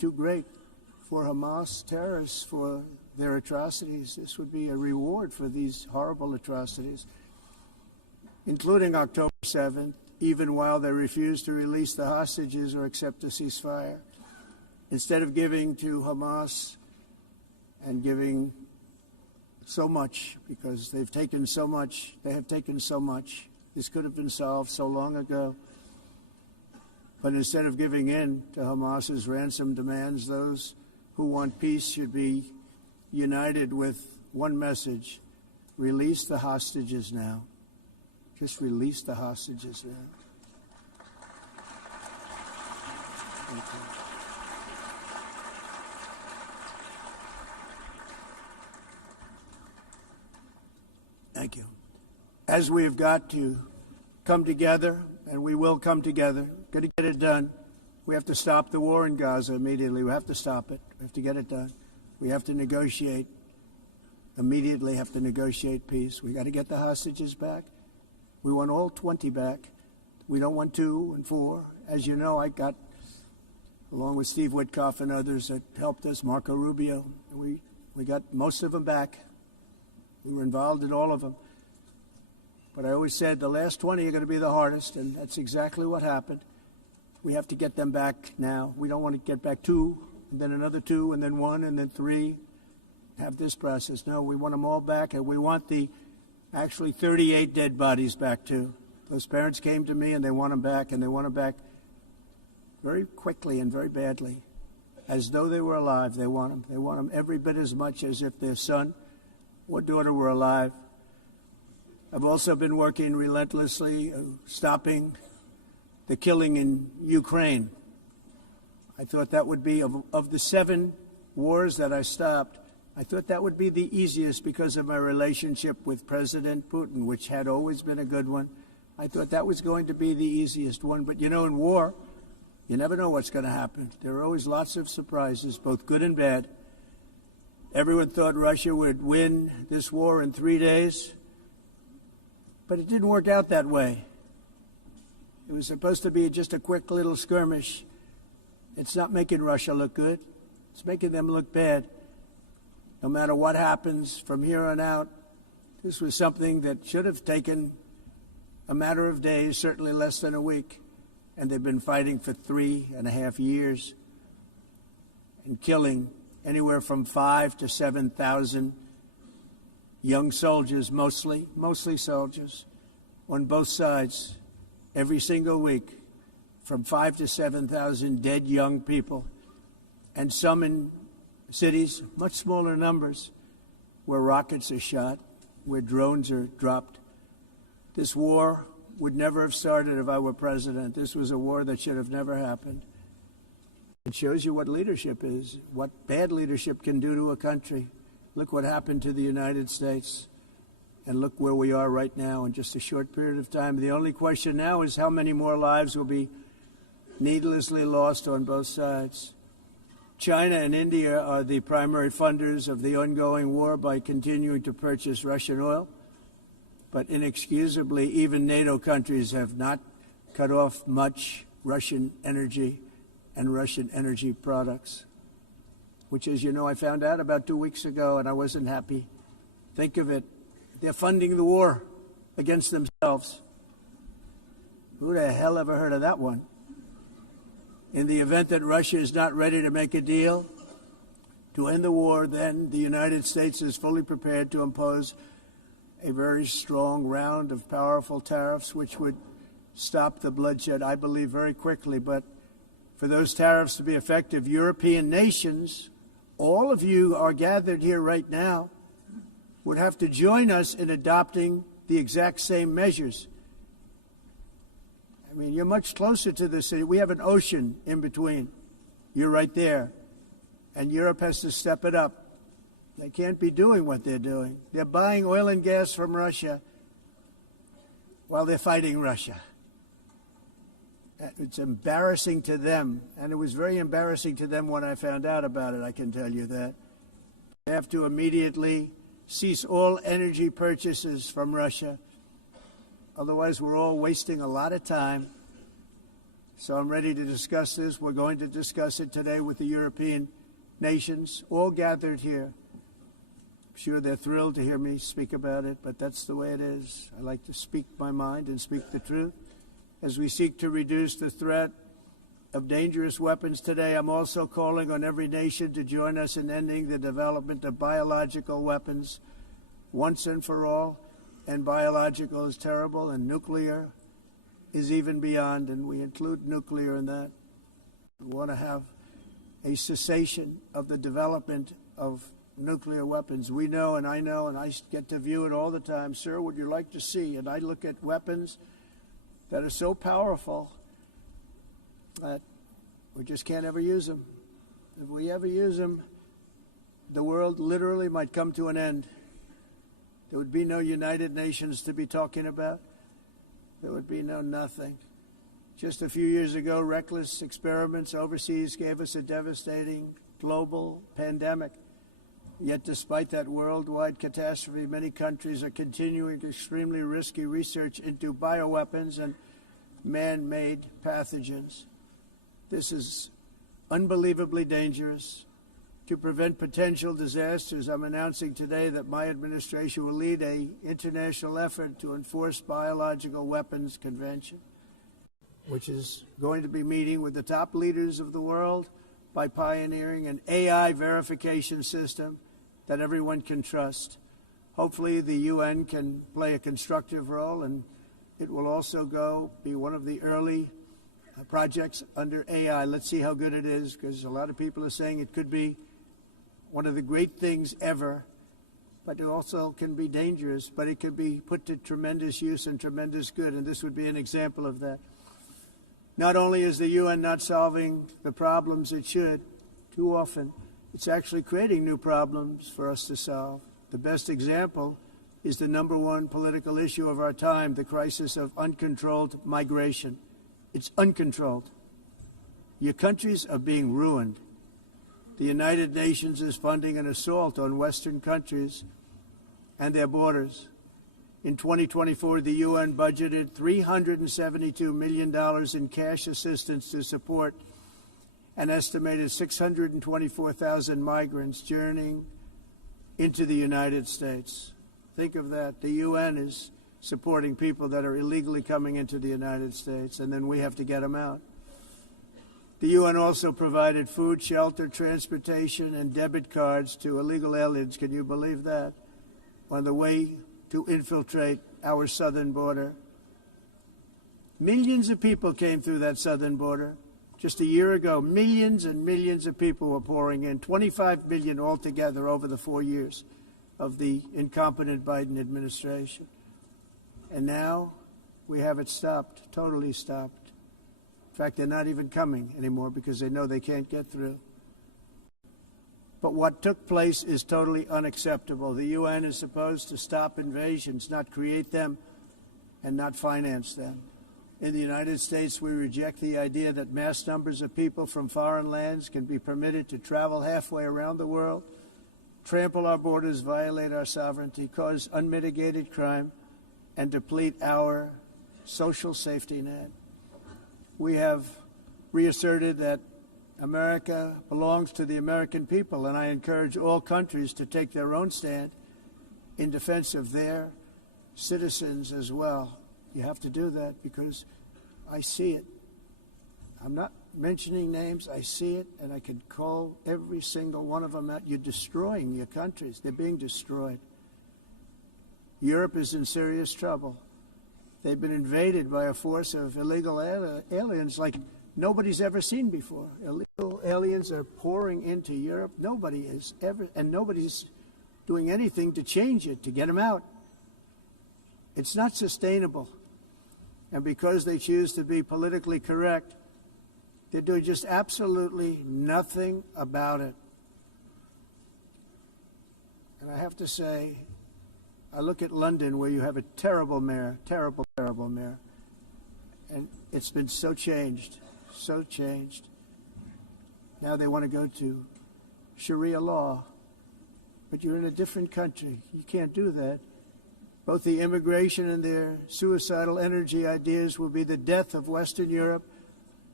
too great for Hamas terrorists for their atrocities. This would be a reward for these horrible atrocities, including October 7th, even while they refuse to release the hostages or accept a ceasefire. Instead of giving to Hamas and giving so much, because they've taken so much, they have taken so much. This could have been solved so long ago. But instead of giving in to Hamas's ransom demands, those who want peace should be united with one message: release the hostages now. Just release the hostages now. Thank you. Thank you. As we have got to come together, and we will come together, got to get it done. We have to stop the war in Gaza immediately. We have to stop it. We have to get it done. We have to negotiate. Immediately have to negotiate peace. We got to get the hostages back. We want all 20 back. We don't want 2 and 4. As you know, I got, along with Steve Witkoff and others that helped us, Marco Rubio, we got most of them back. We were involved in all of them. But I always said the last 20 are going to be the hardest, and that's exactly what happened. We have to get them back now. We don't want to get back 2, and then another 2, and then 1, and then 3. Have this process. No, we want them all back, and we want the actually 38 dead bodies back too. Those parents came to me, and they want them back, and they want them back very quickly and very badly. As though they were alive, they want them. They want them every bit as much as if their son or daughter were alive. I've also been working relentlessly, stopping the killing in Ukraine. I thought that would be, of the 7 wars that I stopped, I thought that would be the easiest because of my relationship with President Putin, which had always been a good one. I thought that was going to be the easiest one. But, you know, in war, you never know what's going to happen. There are always lots of surprises, both good and bad. Everyone thought Russia would win this war in 3 days, but it didn't work out that way. It was supposed to be just a quick little skirmish. It's not making Russia look good. It's making them look bad. No matter what happens from here on out, this was something that should have taken a matter of days, certainly less than a week. And they've been fighting for 3.5 years and killing anywhere from 5,000 to 7,000 young soldiers, mostly soldiers, on both sides, every single week, from 5,000 to 7,000 dead young people, and some in cities, much smaller numbers, where rockets are shot, where drones are dropped. This war would never have started if I were president. This was a war that should have never happened. It shows you what leadership is, what bad leadership can do to a country. Look what happened to the United States, and look where we are right now in just a short period of time. The only question now is how many more lives will be needlessly lost on both sides. China and India are the primary funders of the ongoing war by continuing to purchase Russian oil. But inexcusably, even NATO countries have not cut off much Russian energy and Russian energy products, which, as you know, I found out about 2 weeks ago, and I wasn't happy. Think of it. They're funding the war against themselves. Who the hell ever heard of that one? In the event that Russia is not ready to make a deal to end the war, then the United States is fully prepared to impose a very strong round of powerful tariffs, which would stop the bloodshed, I believe, very quickly. But for those tariffs to be effective, European nations, all of you are gathered here right now, would have to join us in adopting the exact same measures. I mean, you're much closer to the city. We have an ocean in between. You're right there. And Europe has to step it up. They can't be doing what they're doing. They're buying oil and gas from Russia while they're fighting Russia. It's embarrassing to them, and it was very embarrassing to them when I found out about it, I can tell you that. They have to immediately cease all energy purchases from Russia. Otherwise, we're all wasting a lot of time So I'm ready to discuss this. We're going to discuss it today with the European nations, all gathered here. I'm sure they're thrilled to hear me speak about it, but that's the way it is. I like to speak my mind and speak the truth. As we seek to reduce the threat of dangerous weapons today, I'm also calling on every nation to join us in ending the development of biological weapons once and for all. And biological is terrible, and nuclear is even beyond, and we include nuclear in that. We want to have a cessation of the development of nuclear weapons. We know, and I get to view it all the time. Sir, would you like to see? And I look at weapons that are so powerful that we just can't ever use them. If we ever use them, the world literally might come to an end. There would be no United Nations to be talking about. There would be no nothing. Just a few years ago, reckless experiments overseas gave us a devastating global pandemic. Yet despite that worldwide catastrophe, many countries are continuing extremely risky research into bioweapons and man-made pathogens. This is unbelievably dangerous. To prevent potential disasters, I'm announcing today that my administration will lead an international effort to enforce biological weapons convention, which is going to be meeting with the top leaders of the world by pioneering an AI verification system that everyone can trust. Hopefully the UN can play a constructive role, and it will also be one of the early projects under AI. Let's see how good it is, because a lot of people are saying it could be one of the great things ever, but it also can be dangerous, but it could be put to tremendous use and tremendous good, and this would be an example of that. Not only is the UN not solving the problems it should, too often, it's actually creating new problems for us to solve. The best example is the number one political issue of our time, the crisis of uncontrolled migration. It's uncontrolled. Your countries are being ruined. The United Nations is funding an assault on Western countries and their borders. In 2024, the UN budgeted $372 million in cash assistance to support an estimated 624,000 migrants journeying into the United States. Think of that. The UN is supporting people that are illegally coming into the United States, and then we have to get them out. The UN also provided food, shelter, transportation, and debit cards to illegal aliens. Can you believe that? On the way to infiltrate our southern border. Millions of people came through that southern border. Just a year ago, millions and millions of people were pouring in, 25 million altogether over the 4 years of the incompetent Biden administration. And now we have it stopped, totally stopped. In fact, they're not even coming anymore because they know they can't get through. But what took place is totally unacceptable. The UN is supposed to stop invasions, not create them and not finance them. In the United States, we reject the idea that mass numbers of people from foreign lands can be permitted to travel halfway around the world, trample our borders, violate our sovereignty, cause unmitigated crime, and deplete our social safety net. We have reasserted that America belongs to the American people, and I encourage all countries to take their own stand in defense of their citizens as well. You have to do that because I see it. I'm not mentioning names. I see it, and I can call every single one of them out. You're destroying your countries. They're being destroyed. Europe is in serious trouble. They've been invaded by a force of illegal aliens like nobody's ever seen before. Illegal aliens are pouring into Europe. Nobody has ever, and nobody's doing anything to change it, to get them out. It's not sustainable. And because they choose to be politically correct, they're doing just absolutely nothing about it. And I have to say, I look at London, where you have a terrible mayor, terrible mayor, and it's been so changed. Now they want to go to Sharia law, but you're in a different country. You can't do that. Both the immigration and their suicidal energy ideas will be the death of Western Europe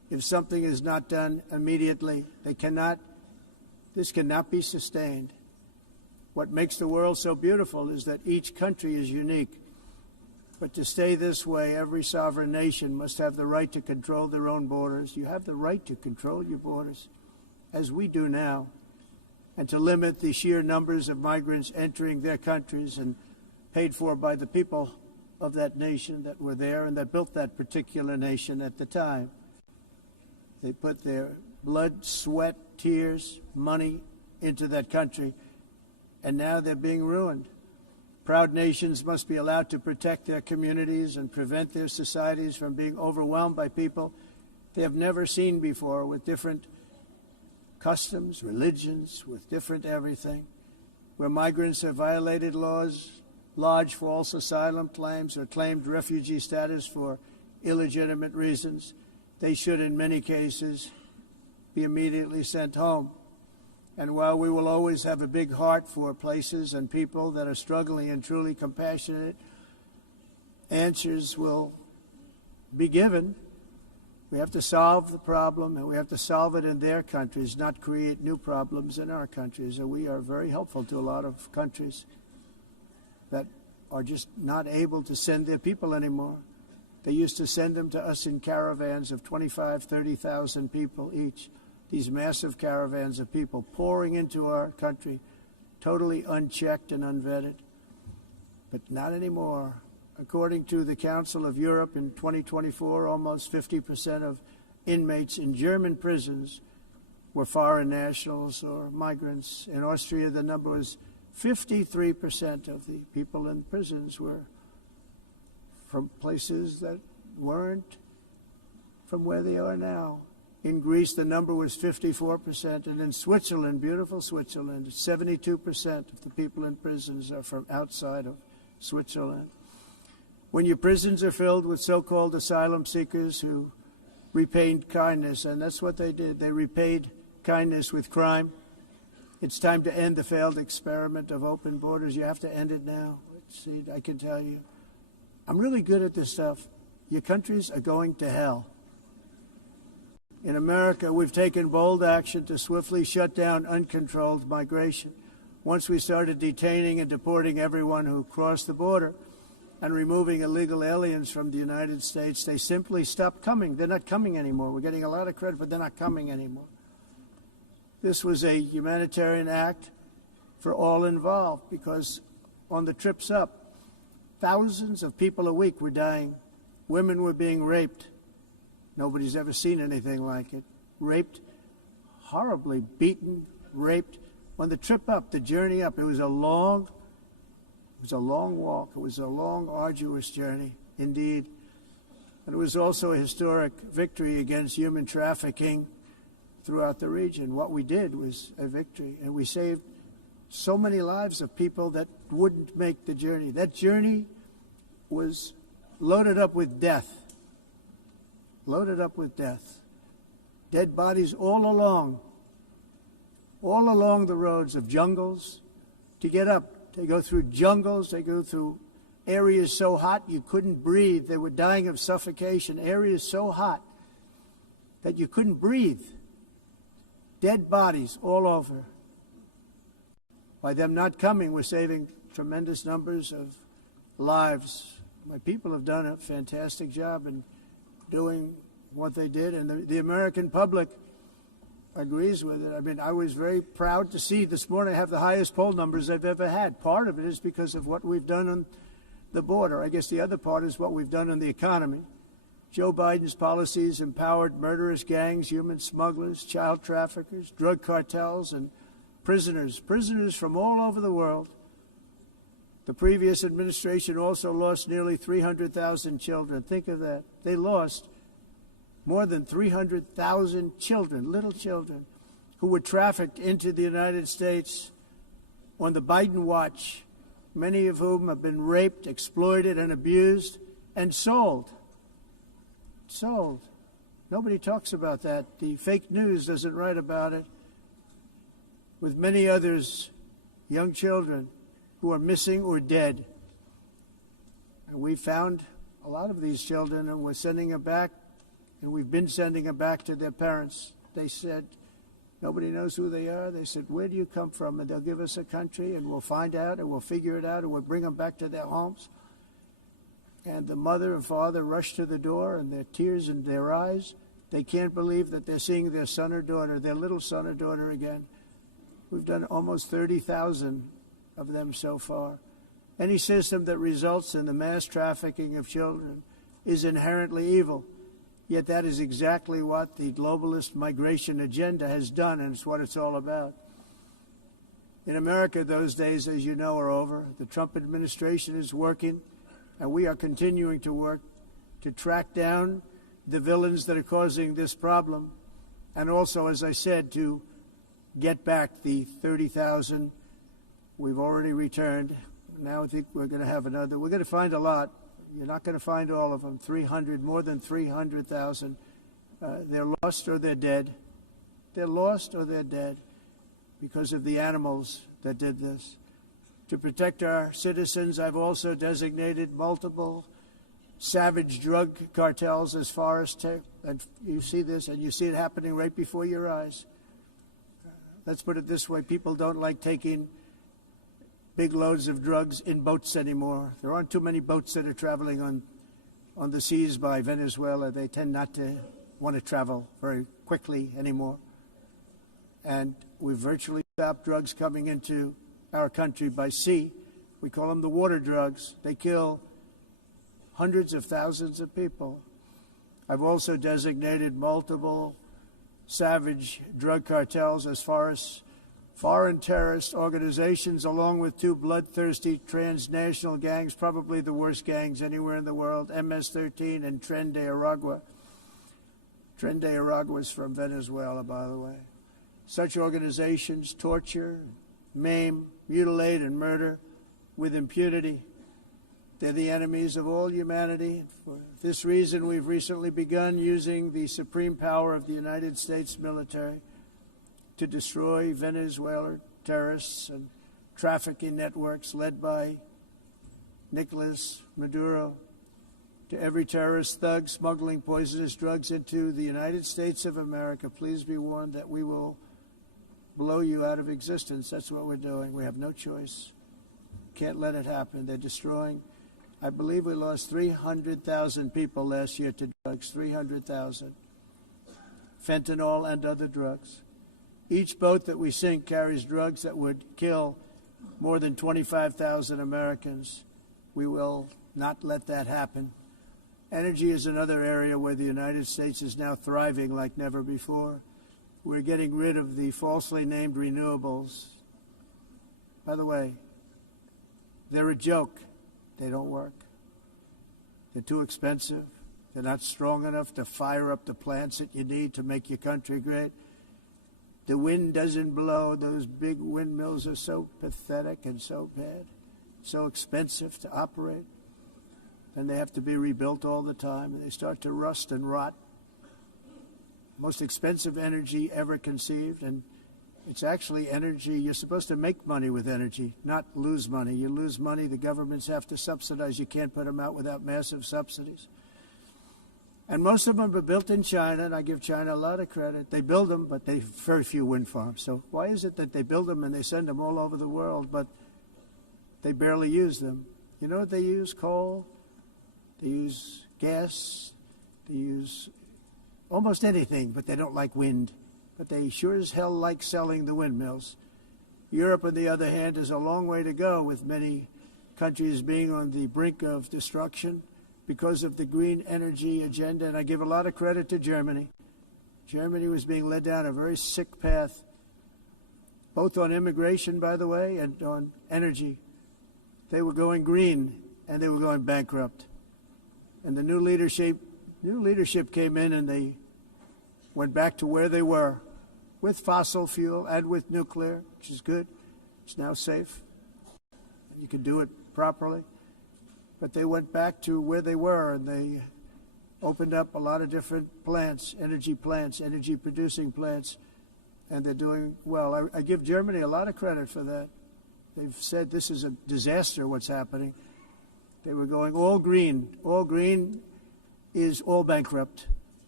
if something is not done immediately. This cannot be sustained. What makes the world so beautiful is that each country is unique. But to stay this way, every sovereign nation must have the right to control their own borders. You have the right to control your borders, as we do now, and to limit the sheer numbers of migrants entering their countries and paid for by the people of that nation that were there and that built that particular nation at the time. They put their blood, sweat, tears, money into that country, and now they're being ruined. Proud nations must be allowed to protect their communities and prevent their societies from being overwhelmed by people they have never seen before, with different customs, religions, with different everything. Where migrants have violated laws, lodged false asylum claims, or claimed refugee status for illegitimate reasons, they should, in many cases, be immediately sent home. And while we will always have a big heart for places and people that are struggling and truly compassionate, answers will be given. We have to solve the problem, and we have to solve it in their countries, not create new problems in our countries. And we are very helpful to a lot of countries that are just not able to send their people anymore. They used to send them to us in caravans of 25,000, 30,000 people each. These massive caravans of people pouring into our country, totally unchecked and unvetted. But not anymore. According to the Council of Europe in 2024, almost 50% of inmates in German prisons were foreign nationals or migrants. In Austria, the number was 53% of the people in prisons were from places that weren't from where they are now. In Greece, the number was 54%, and in Switzerland, beautiful Switzerland, 72% of the people in prisons are from outside of Switzerland. When your prisons are filled with so-called asylum seekers who repaid kindness, and that's what they did, they repaid kindness with crime, it's time to end the failed experiment of open borders. You have to end it now. See, I can tell you, I'm really good at this stuff. Your countries are going to hell. In America, we've taken bold action to swiftly shut down uncontrolled migration. Once we started detaining and deporting everyone who crossed the border and removing illegal aliens from the United States, they simply stopped coming. They're not coming anymore. We're getting a lot of credit, but they're not coming anymore. This was a humanitarian act for all involved, because on the trips up, thousands of people a week were dying. Women were being raped. Nobody's ever seen anything like it. Raped, horribly beaten, raped. On the trip up, the journey up, it was a long walk. It was a long, arduous journey, indeed. And it was also a historic victory against human trafficking throughout the region. What we did was a victory, and we saved so many lives of people that wouldn't make the journey. That journey was loaded up with death. Loaded up with death. Dead bodies all along the roads of jungles. To get up, they go through jungles, they go through areas so hot you couldn't breathe. They were dying of suffocation, areas so hot that you couldn't breathe. Dead bodies all over. By them not coming, we're saving tremendous numbers of lives. My people have done a fantastic job in doing what they did, and the American public agrees with it. I mean, I was very proud to see this morning I have the highest poll numbers I've ever had. Part of it is because of what we've done on the border. I guess the other part is what we've done on the economy. Joe Biden's policies empowered murderous gangs, human smugglers, child traffickers, drug cartels, and prisoners from all over the world. The previous administration also lost nearly 300,000 children. Think of that. They lost more than 300,000 children, little children, who were trafficked into the United States on the Biden watch, many of whom have been raped, exploited, and abused, and sold. Sold. Nobody talks about that. The fake news doesn't write about it. With many others, young children who are missing or dead. And we found a lot of these children, and we're sending them back And we've been sending them back to their parents. They said, nobody knows who they are. They said, where do you come from? And they'll give us a country, and we'll find out, and we'll figure it out, and we'll bring them back to their homes. And the mother and father rush to the door, and their tears in their eyes. They can't believe that they're seeing their son or daughter, their little son or daughter again. We've done almost 30,000 of them so far. Any system that results in the mass trafficking of children is inherently evil. Yet that is exactly what the globalist migration agenda has done, and it's what it's all about. In America, those days, as you know, are over. The Trump administration is working, and we are continuing to work to track down the villains that are causing this problem, and also, as I said, to get back the 30,000 we've already returned. Now I think we're going to have another. We're going to find a lot. You're not going to find all of them. 300, more than 300,000. They're lost or they're dead. They're lost or they're dead because of the animals that did this. To protect our citizens, I've also designated multiple savage drug cartels as far as and you see this, and you see it happening right before your eyes. Let's put it this way. People don't like taking big loads of drugs in boats anymore. There aren't too many boats that are traveling on the seas by Venezuela. They tend not to want to travel very quickly anymore. And we've virtually stopped drugs coming into our country by sea. We call them the water drugs. They kill hundreds of thousands of people. I've also designated multiple savage drug cartels as far as foreign terrorist organizations, along with two bloodthirsty transnational gangs, probably the worst gangs anywhere in the world, MS-13 and Tren de Aragua. Tren de Aragua is from Venezuela, by the way. Such organizations torture, maim, mutilate, and murder with impunity. They're the enemies of all humanity. For this reason, we've recently begun using the supreme power of the United States military to destroy Venezuelan terrorists and trafficking networks led by Nicolas Maduro. To every terrorist thug smuggling poisonous drugs into the United States of America, please be warned that we will blow you out of existence. That's what we're doing. We have no choice. Can't let it happen. They're destroying. I believe we lost 300,000 people last year to drugs, 300,000. Fentanyl and other drugs. Each boat that we sink carries drugs that would kill more than 25,000 Americans. We will not let that happen. Energy is another area where the United States is now thriving like never before. We're getting rid of the falsely named renewables. By the way, they're a joke. They don't work. They're too expensive. They're not strong enough to fire up the plants that you need to make your country great. The wind doesn't blow. Those big windmills are so pathetic and so bad, so expensive to operate. And they have to be rebuilt all the time, and they start to rust and rot. Most expensive energy ever conceived, and it's actually energy. You're supposed to make money with energy, not lose money. You lose money, the governments have to subsidize. You can't put them out without massive subsidies. And most of them are built in China, and I give China a lot of credit. They build them, but they have very few wind farms. So why is it that they build them and they send them all over the world, but they barely use them? You know what they use? Coal. They use gas. They use almost anything, but they don't like wind. But they sure as hell like selling the windmills. Europe, on the other hand, is a long way to go, with many countries being on the brink of destruction because of the green energy agenda. And I give a lot of credit to Germany. Germany was being led down a very sick path, both on immigration, by the way, and on energy. They were going green, and they were going bankrupt. And the new leadership came in, and they went back to where they were, with fossil fuel and with nuclear, which is good. It's now safe. You can do it properly. But they went back to where they were, and they opened up a lot of different plants, energy-producing plants, and they're doing well. I give Germany a lot of credit for that. They've said this is a disaster, what's happening. They were going all green. All green is all bankrupt.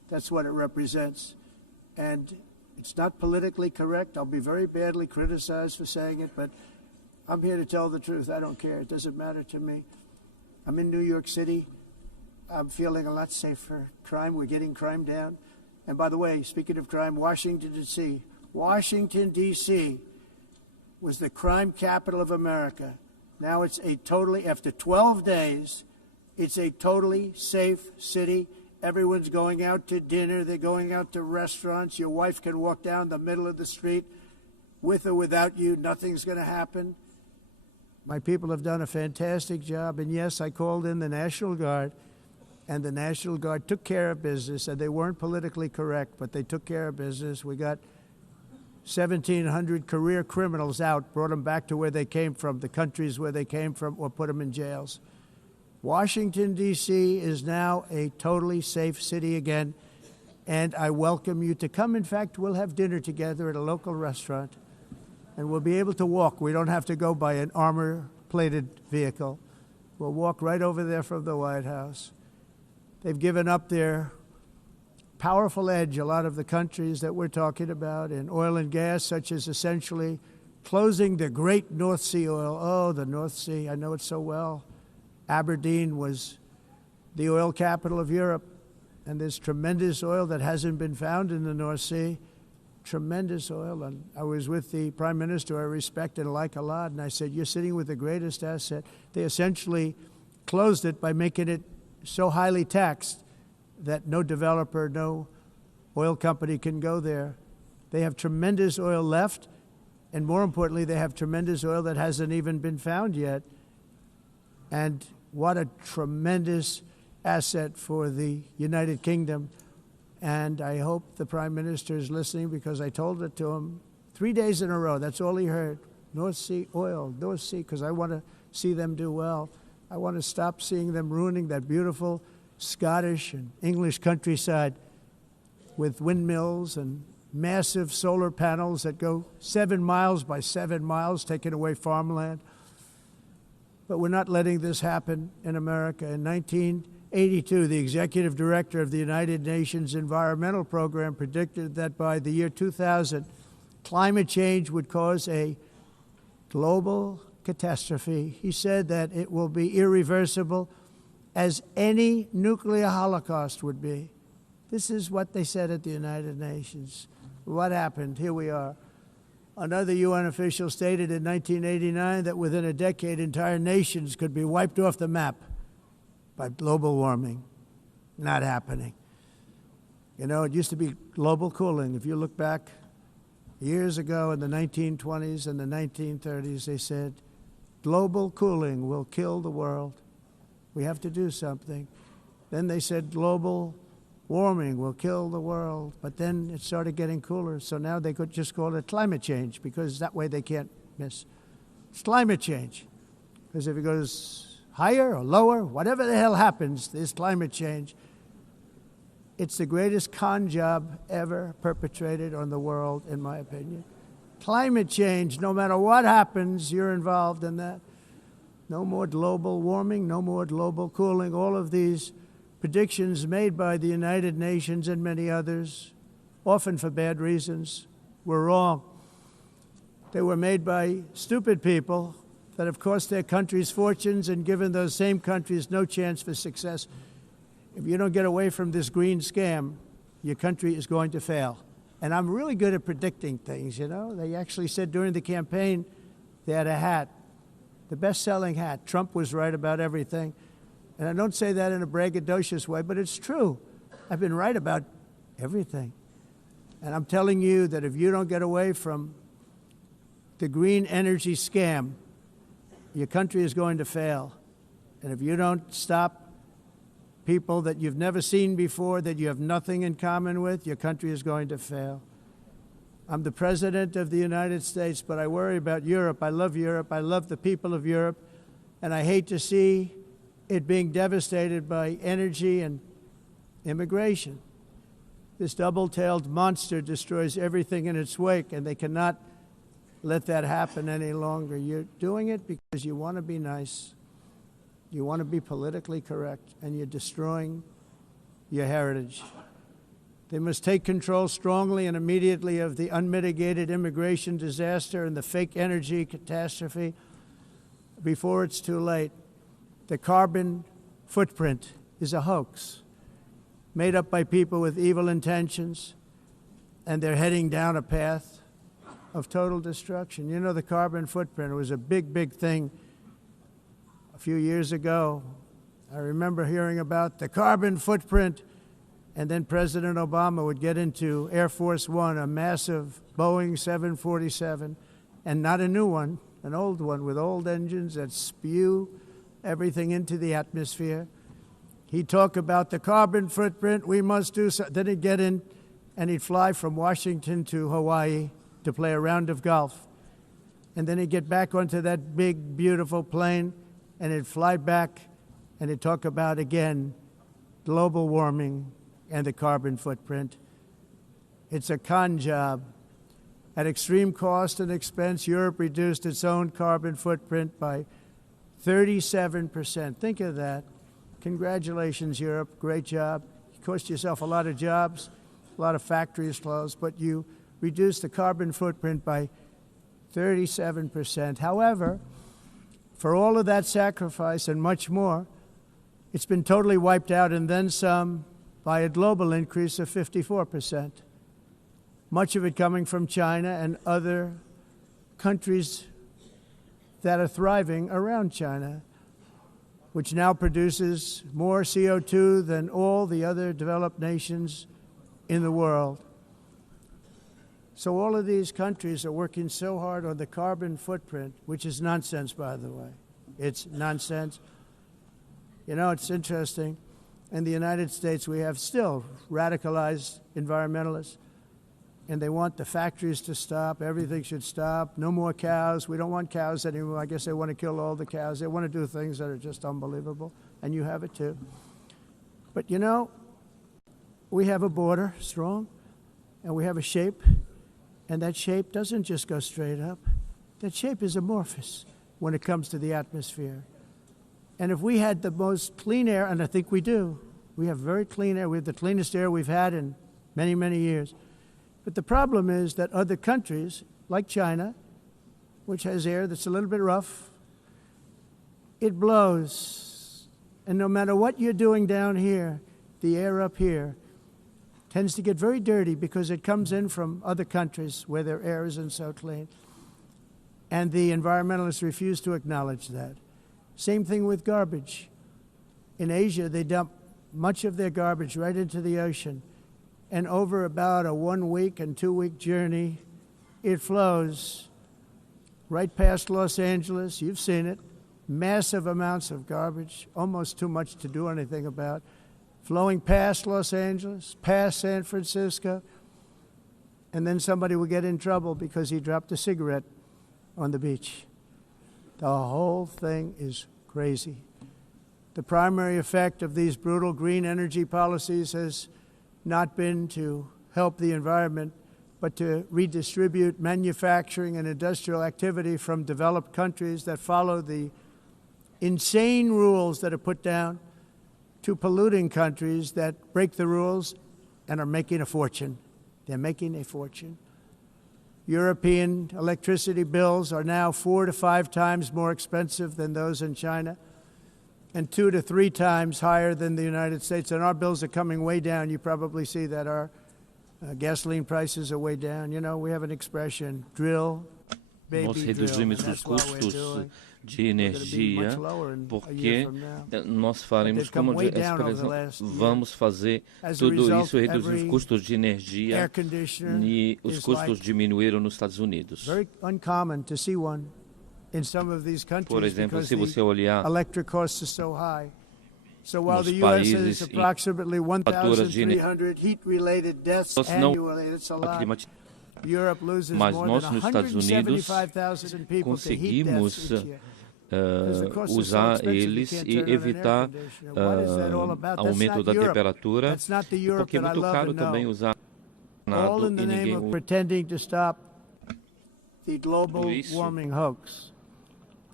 That's what it represents. And it's not politically correct. I'll be very badly criticized for saying it, but I'm here to tell the truth. I don't care. It doesn't matter to me. I'm in New York City. I'm feeling a lot safer. Crime, we're getting crime down. And by the way, speaking of crime, Washington, D.C. Washington, D.C. was the crime capital of America. Now it's a totally, after 12 days, it's a totally safe city. Everyone's going out to dinner. They're going out to restaurants. Your wife can walk down the middle of the street with or without you. Nothing's going to happen. My people have done a fantastic job. And yes, I called in the National Guard, and the National Guard took care of business. And they weren't politically correct, but they took care of business. We got 1,700 career criminals out, brought them back to where they came from, the countries where they came from, or put them in jails. Washington, D.C. is now a totally safe city again, and I welcome you to come. In fact, we'll have dinner together at a local restaurant, and we'll be able to walk. We don't have to go by an armor-plated vehicle. We'll walk right over there from the White House. They've given up their powerful edge, a lot of the countries that we're talking about, in oil and gas, such as essentially closing the great North Sea oil. Oh, the North Sea, I know it so well. Aberdeen was the oil capital of Europe, and there's tremendous oil that hasn't been found in the North Sea. Tremendous oil. And I was with the Prime Minister I respect and like a lot, and I said, you're sitting with the greatest asset. They essentially closed it by making it so highly taxed that no developer, no oil company can go there. They have tremendous oil left, and more importantly, they have tremendous oil that hasn't even been found yet. And what a tremendous asset for the United Kingdom. And I hope the Prime Minister is listening, because I told it to him 3 days in a row. That's all he heard. North Sea oil, North Sea, because I want to see them do well. I want to stop seeing them ruining that beautiful Scottish and English countryside with windmills and massive solar panels that go 7 miles by 7 miles, taking away farmland. But we're not letting this happen in America. In 1982, the executive director of the United Nations Environmental Program predicted that by the year 2000, climate change would cause a global catastrophe. He said that it will be irreversible, as any nuclear holocaust would be. This is what they said at the United Nations. What happened? Here we are. Another UN official stated in 1989 that within a decade, entire nations could be wiped off the map by global warming. Not happening. You know, it used to be global cooling. If you look back years ago in the 1920s and the 1930s, they said, global cooling will kill the world. We have to do something. Then they said global warming will kill the world, but then it started getting cooler, so now they could just call it climate change, because that way they can't miss. It's climate change, because if it goes higher or lower, whatever the hell happens, there's climate change. It's the greatest con job ever perpetrated on the world, in my opinion. Climate change, no matter what happens, you're involved in that. No more global warming, no more global cooling. All of these predictions made by the United Nations and many others, often for bad reasons, were wrong. They were made by stupid people that have cost their countries fortunes and given those same countries no chance for success. If you don't get away from this green scam, your country is going to fail. And I'm really good at predicting things, you know. They actually said during the campaign they had a hat, the best-selling hat. Trump was right about everything. And I don't say that in a braggadocious way, but it's true. I've been right about everything. And I'm telling you that if you don't get away from the green energy scam, your country is going to fail. And if you don't stop people that you've never seen before, that you have nothing in common with, your country is going to fail. I'm the President of the United States, but I worry about Europe. I love Europe. I love the people of Europe. And I hate to see it being devastated by energy and immigration. This double-tailed monster destroys everything in its wake, and they cannot let that happen any longer. You're doing it because you want to be nice. You want to be politically correct, and you're destroying your heritage. They must take control strongly and immediately of the unmitigated immigration disaster and the fake energy catastrophe before it's too late. The carbon footprint is a hoax made up by people with evil intentions, and they're heading down a path of total destruction. You know, the carbon footprint, it was a big, big thing a few years ago. I remember hearing about the carbon footprint, and then President Obama would get into Air Force One, a massive Boeing 747, and not a new one, an old one with old engines that spew everything into the atmosphere. He'd talk about the carbon footprint, we must do so. Then he'd get in and he'd fly from Washington to Hawaii to play a round of golf. And then he'd get back onto that big, beautiful plane and he'd fly back and he'd talk about, again, global warming and the carbon footprint. It's a con job. At extreme cost and expense, Europe reduced its own carbon footprint by 37%. Think of that. Congratulations, Europe. Great job. You cost yourself a lot of jobs, a lot of factories closed, but you reduced the carbon footprint by 37%. However, for all of that sacrifice and much more, it's been totally wiped out and then some by a global increase of 54%. Much of it coming from China and other countries that are thriving around China, which now produces more CO2 than all the other developed nations in the world. So all of these countries are working so hard on the carbon footprint, which is nonsense, by the way. It's nonsense. You know, it's interesting. In the United States, we have still radicalized environmentalists, and they want the factories to stop. Everything should stop. No more cows. We don't want cows anymore. I guess they want to kill all the cows. They want to do things that are just unbelievable, and you have it too. But, you know, we have a border, strong, and we have a shape, and that shape doesn't just go straight up. That shape is amorphous when it comes to the atmosphere. And if we had the most clean air, and I think we do, we have very clean air. We have the cleanest air we've had in many, many years. But the problem is that other countries, like China, which has air that's a little bit rough, it blows. And no matter what you're doing down here, the air up here tends to get very dirty because it comes in from other countries where their air isn't so clean. And the environmentalists refuse to acknowledge that. Same thing with garbage. In Asia, they dump much of their garbage right into the ocean. And over about a 1 week and 2 week journey, it flows right past Los Angeles. You've seen it. Massive amounts of garbage, almost too much to do anything about, flowing past Los Angeles, past San Francisco, and then somebody will get in trouble because he dropped a cigarette on the beach. The whole thing is crazy. The primary effect of these brutal green energy policies has not been to help the environment, but to redistribute manufacturing and industrial activity from developed countries that follow the insane rules that are put down to polluting countries that break the rules and are making a fortune. They're making a fortune. European electricity bills are now 4 to 5 times more expensive than those in China, and 2 to 3 times higher than the United States. And our bills are coming way down. You probably see that our gasoline prices are way down. You know, we have an expression, drill, baby, Nós drill. reduzimos os custos de energia porque nós faremos como vamos fazer tudo isso, reduzir os custos de energia e os custos diminuíram nos Estados Unidos. Por exemplo, se você olhar nos países em faturas de energia, nós não mas nós nos Estados Unidos conseguimos usar eles e evitar aumento da temperatura, porque é muito caro também usar nada e ninguém usa.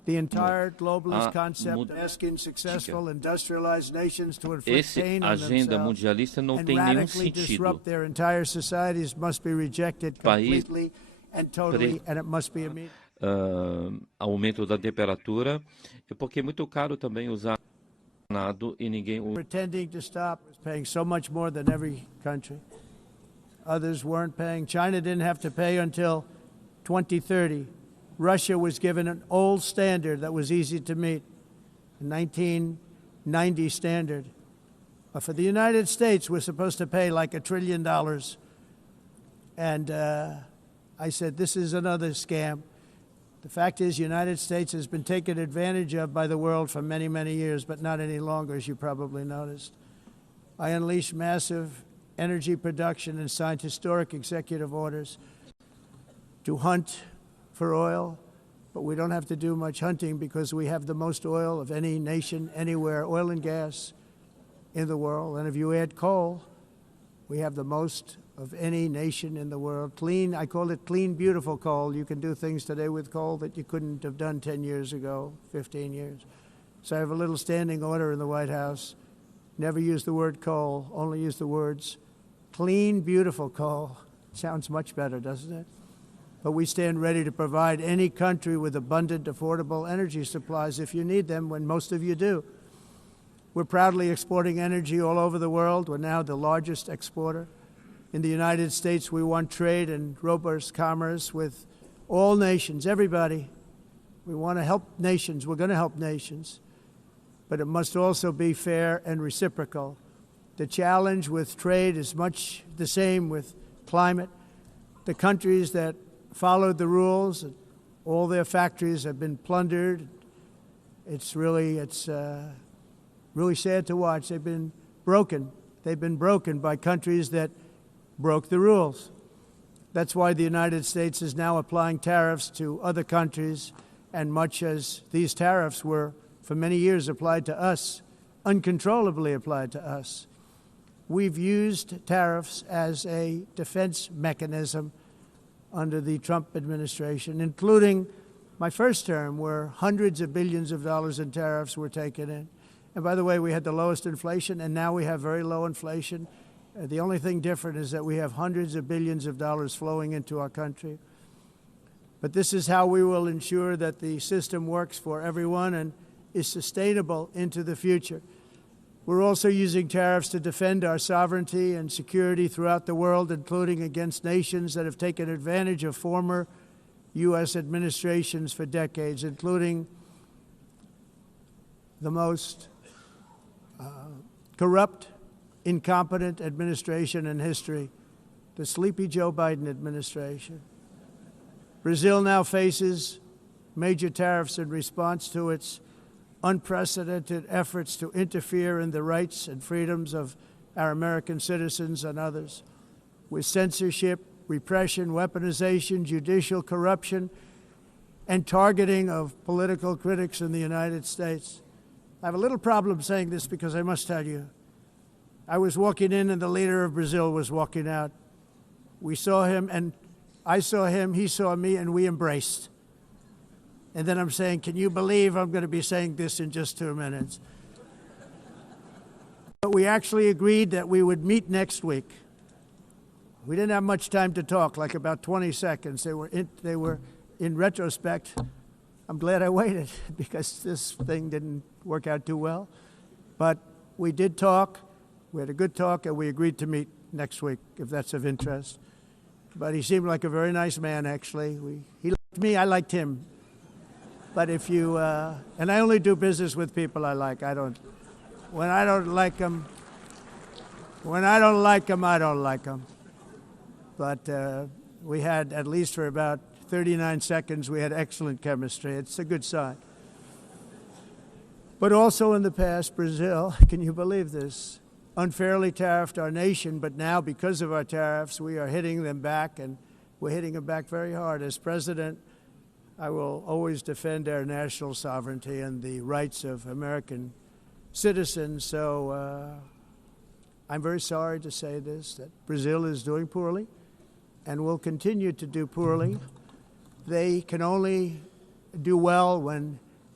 The entire globalist concept asking successful industrialized nations to inflict pain on agenda themselves mundialista não and tem nenhum radically sentido. disrupt their entire societies must be rejected completely and totally, and it must be immediate. Aumento da temperatura, porque é muito caro também usar nado e ninguém pretending to stop was paying so much more than every country. Others weren't paying. China didn't have to pay until 2030. Russia was given an old standard that was easy to meet, a 1990 standard. But for the United States, we're supposed to pay like $1 trillion. And I said, this is another scam. The fact is, the United States has been taken advantage of by the world for many, many years, but not any longer, as you probably noticed. I unleashed massive energy production and signed historic executive orders to hunt for oil, but we don't have to do much hunting because we have the most oil of any nation anywhere, oil and gas in the world. And if you add coal, we have the most of any nation in the world. Clean, I call it clean, beautiful coal. You can do things today with coal that you couldn't have done 10 years ago, 15 years. So I have a little standing order in the White House. Never use the word coal, only use the words clean, beautiful coal. Sounds much better, doesn't it? But we stand ready to provide any country with abundant, affordable energy supplies if you need them, when most of you do. We're proudly exporting energy all over the world. We're now the largest exporter. In the United States, we want trade and robust commerce with all nations, everybody. We want to help nations. We're going to help nations. But it must also be fair and reciprocal. The challenge with trade is much the same with climate. The countries that followed the rules, all their factories have been plundered. It's really sad to watch. They've been broken. They've been broken by countries that broke the rules. That's why the United States is now applying tariffs to other countries, and much as these tariffs were for many years applied to us, uncontrollably applied to us. We've used tariffs as a defense mechanism under the Trump administration, including my first term, where hundreds of billions of dollars in tariffs were taken in. And by the way, we had the lowest inflation, and now we have very low inflation. The only thing different is that we have hundreds of billions of dollars flowing into our country. But this is how we will ensure that the system works for everyone and is sustainable into the future. We're also using tariffs to defend our sovereignty and security throughout the world, including against nations that have taken advantage of former U.S. administrations for decades, including the most corrupt, incompetent administration in history, the sleepy Joe Biden administration. Brazil now faces major tariffs in response to its unprecedented efforts to interfere in the rights and freedoms of our American citizens and others, with censorship, repression, weaponization, judicial corruption, and targeting of political critics in the United States. I have a little problem saying this because I must tell you, I was walking in and the leader of Brazil was walking out. We saw him and I saw him, he saw me, and we embraced. And then I'm saying, can you believe I'm going to be saying this in just 2 minutes? But we actually agreed that we would meet next week. We didn't have much time to talk, like about 20 seconds. They were in retrospect, I'm glad I waited because this thing didn't work out too well. But we did talk. We had a good talk, and we agreed to meet next week, if that's of interest. But he seemed like a very nice man, actually. He liked me, I liked him. But if you, and I only do business with people I like. When I don't like them, I don't like them. But we had, at least for about 39 seconds, we had excellent chemistry. It's a good sign. But also in the past, Brazil, can you believe this, unfairly tariffed our nation, but now because of our tariffs, we are hitting them back, and we're hitting them back very hard. As president, I will always defend our national sovereignty and the rights of American citizens. So I'm very sorry to say this, that Brazil is doing poorly and will continue to do poorly. They can only do well when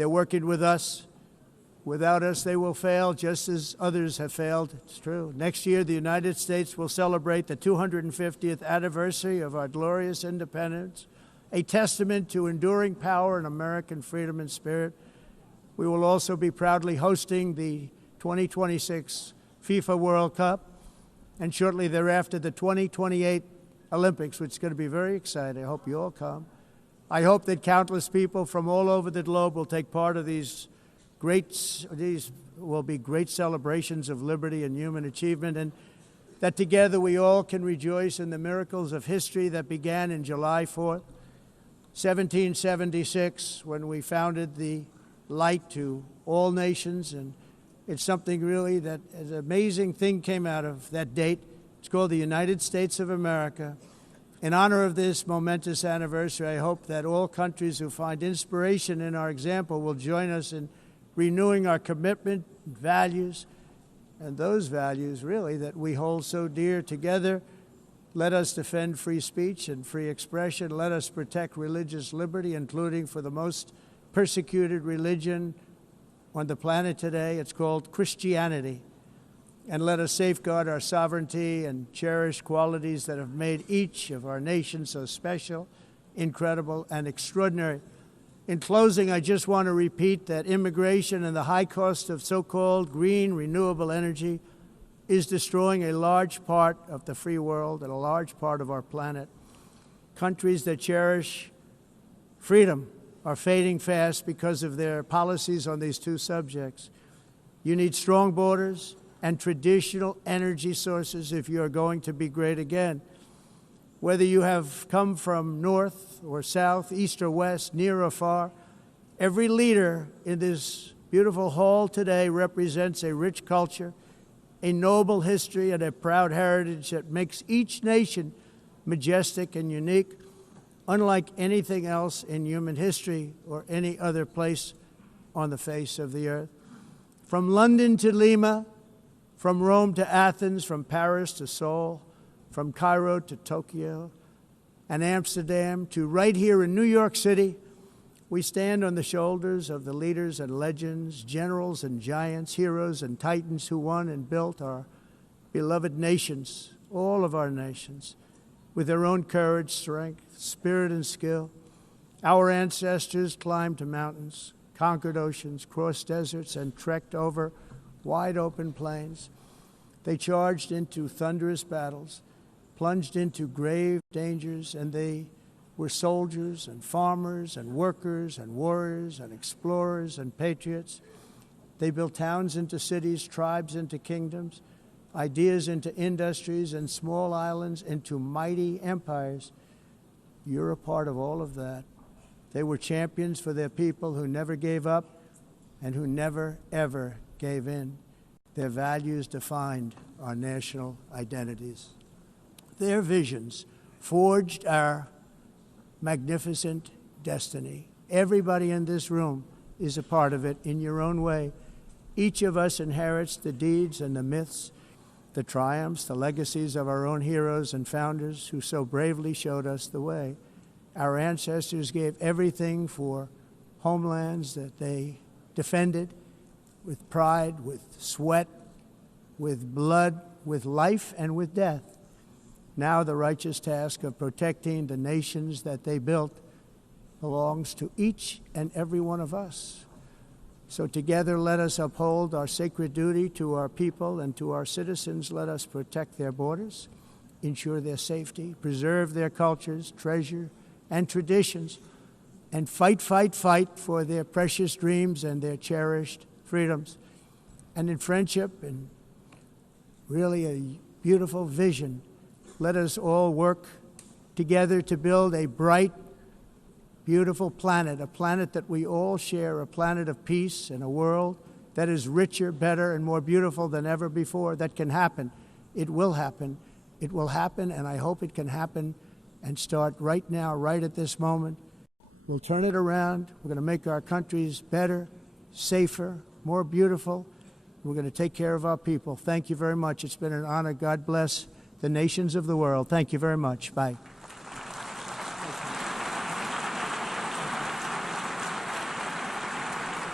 They're working with us. Without us, they will fail, just as others have failed. It's true. Next year, the United States will celebrate the 250th anniversary of our glorious independence, a testament to enduring power and American freedom and spirit. We will also be proudly hosting the 2026 FIFA World Cup, and shortly thereafter, the 2028 Olympics, which is going to be very exciting. I hope you all come. I hope that countless people from all over the globe will take part of these will be great celebrations of liberty and human achievement, and that together we all can rejoice in the miracles of history that began in July 4th, 1776, when we founded the light to all nations. And it's something really that an amazing thing came out of that date. It's called the United States of America. In honor of this momentous anniversary, I hope that all countries who find inspiration in our example will join us in renewing our commitment, values, and those values, really, that we hold so dear. Together, let us defend free speech and free expression. Let us protect religious liberty, including for the most persecuted religion on the planet today. It's called Christianity. And let us safeguard our sovereignty and cherish qualities that have made each of our nations so special, incredible, and extraordinary. In closing, I just want to repeat that immigration and the high cost of so-called green renewable energy is destroying a large part of the free world and a large part of our planet. Countries that cherish freedom are fading fast because of their policies on these two subjects. You need strong borders and traditional energy sources if you are going to be great again. Whether you have come from north or south, east or west, near or far, every leader in this beautiful hall today represents a rich culture, a noble history, and a proud heritage that makes each nation majestic and unique, unlike anything else in human history or any other place on the face of the earth. From London to Lima, from Rome to Athens, from Paris to Seoul, from Cairo to Tokyo and Amsterdam to right here in New York City, we stand on the shoulders of the leaders and legends, generals and giants, heroes and titans who won and built our beloved nations, all of our nations, with their own courage, strength, spirit, and skill. Our ancestors climbed to mountains, conquered oceans, crossed deserts, and trekked over wide open plains. They charged into thunderous battles, plunged into grave dangers, and they were soldiers and farmers and workers and warriors and explorers and patriots. They built towns into cities, tribes into kingdoms, ideas into industries, and small islands into mighty empires. You're a part of all of that. They were champions for their people who never gave up and who never, ever gave in. Their values defined our national identities. Their visions forged our magnificent destiny. Everybody in this room is a part of it in your own way. Each of us inherits the deeds and the myths, the triumphs, the legacies of our own heroes and founders who so bravely showed us the way. Our ancestors gave everything for homelands that they defended with pride, with sweat, with blood, with life, and with death. Now the righteous task of protecting the nations that they built belongs to each and every one of us. So together let us uphold our sacred duty to our people and to our citizens. Let us protect their borders, ensure their safety, preserve their cultures, treasure, and traditions, and fight, fight, fight for their precious dreams and their cherished freedoms. And in friendship and really a beautiful vision, let us all work together to build a bright, beautiful planet, a planet that we all share, a planet of peace and a world that is richer, better, and more beautiful than ever before. That can happen. It will happen. It will happen, and I hope it can happen and start right now, right at this moment. We'll turn it around. We're going to make our countries better, safer, more beautiful. We're going to take care of our people. Thank you very much. It's been an honor. God bless the nations of the world. Thank you very much. Bye.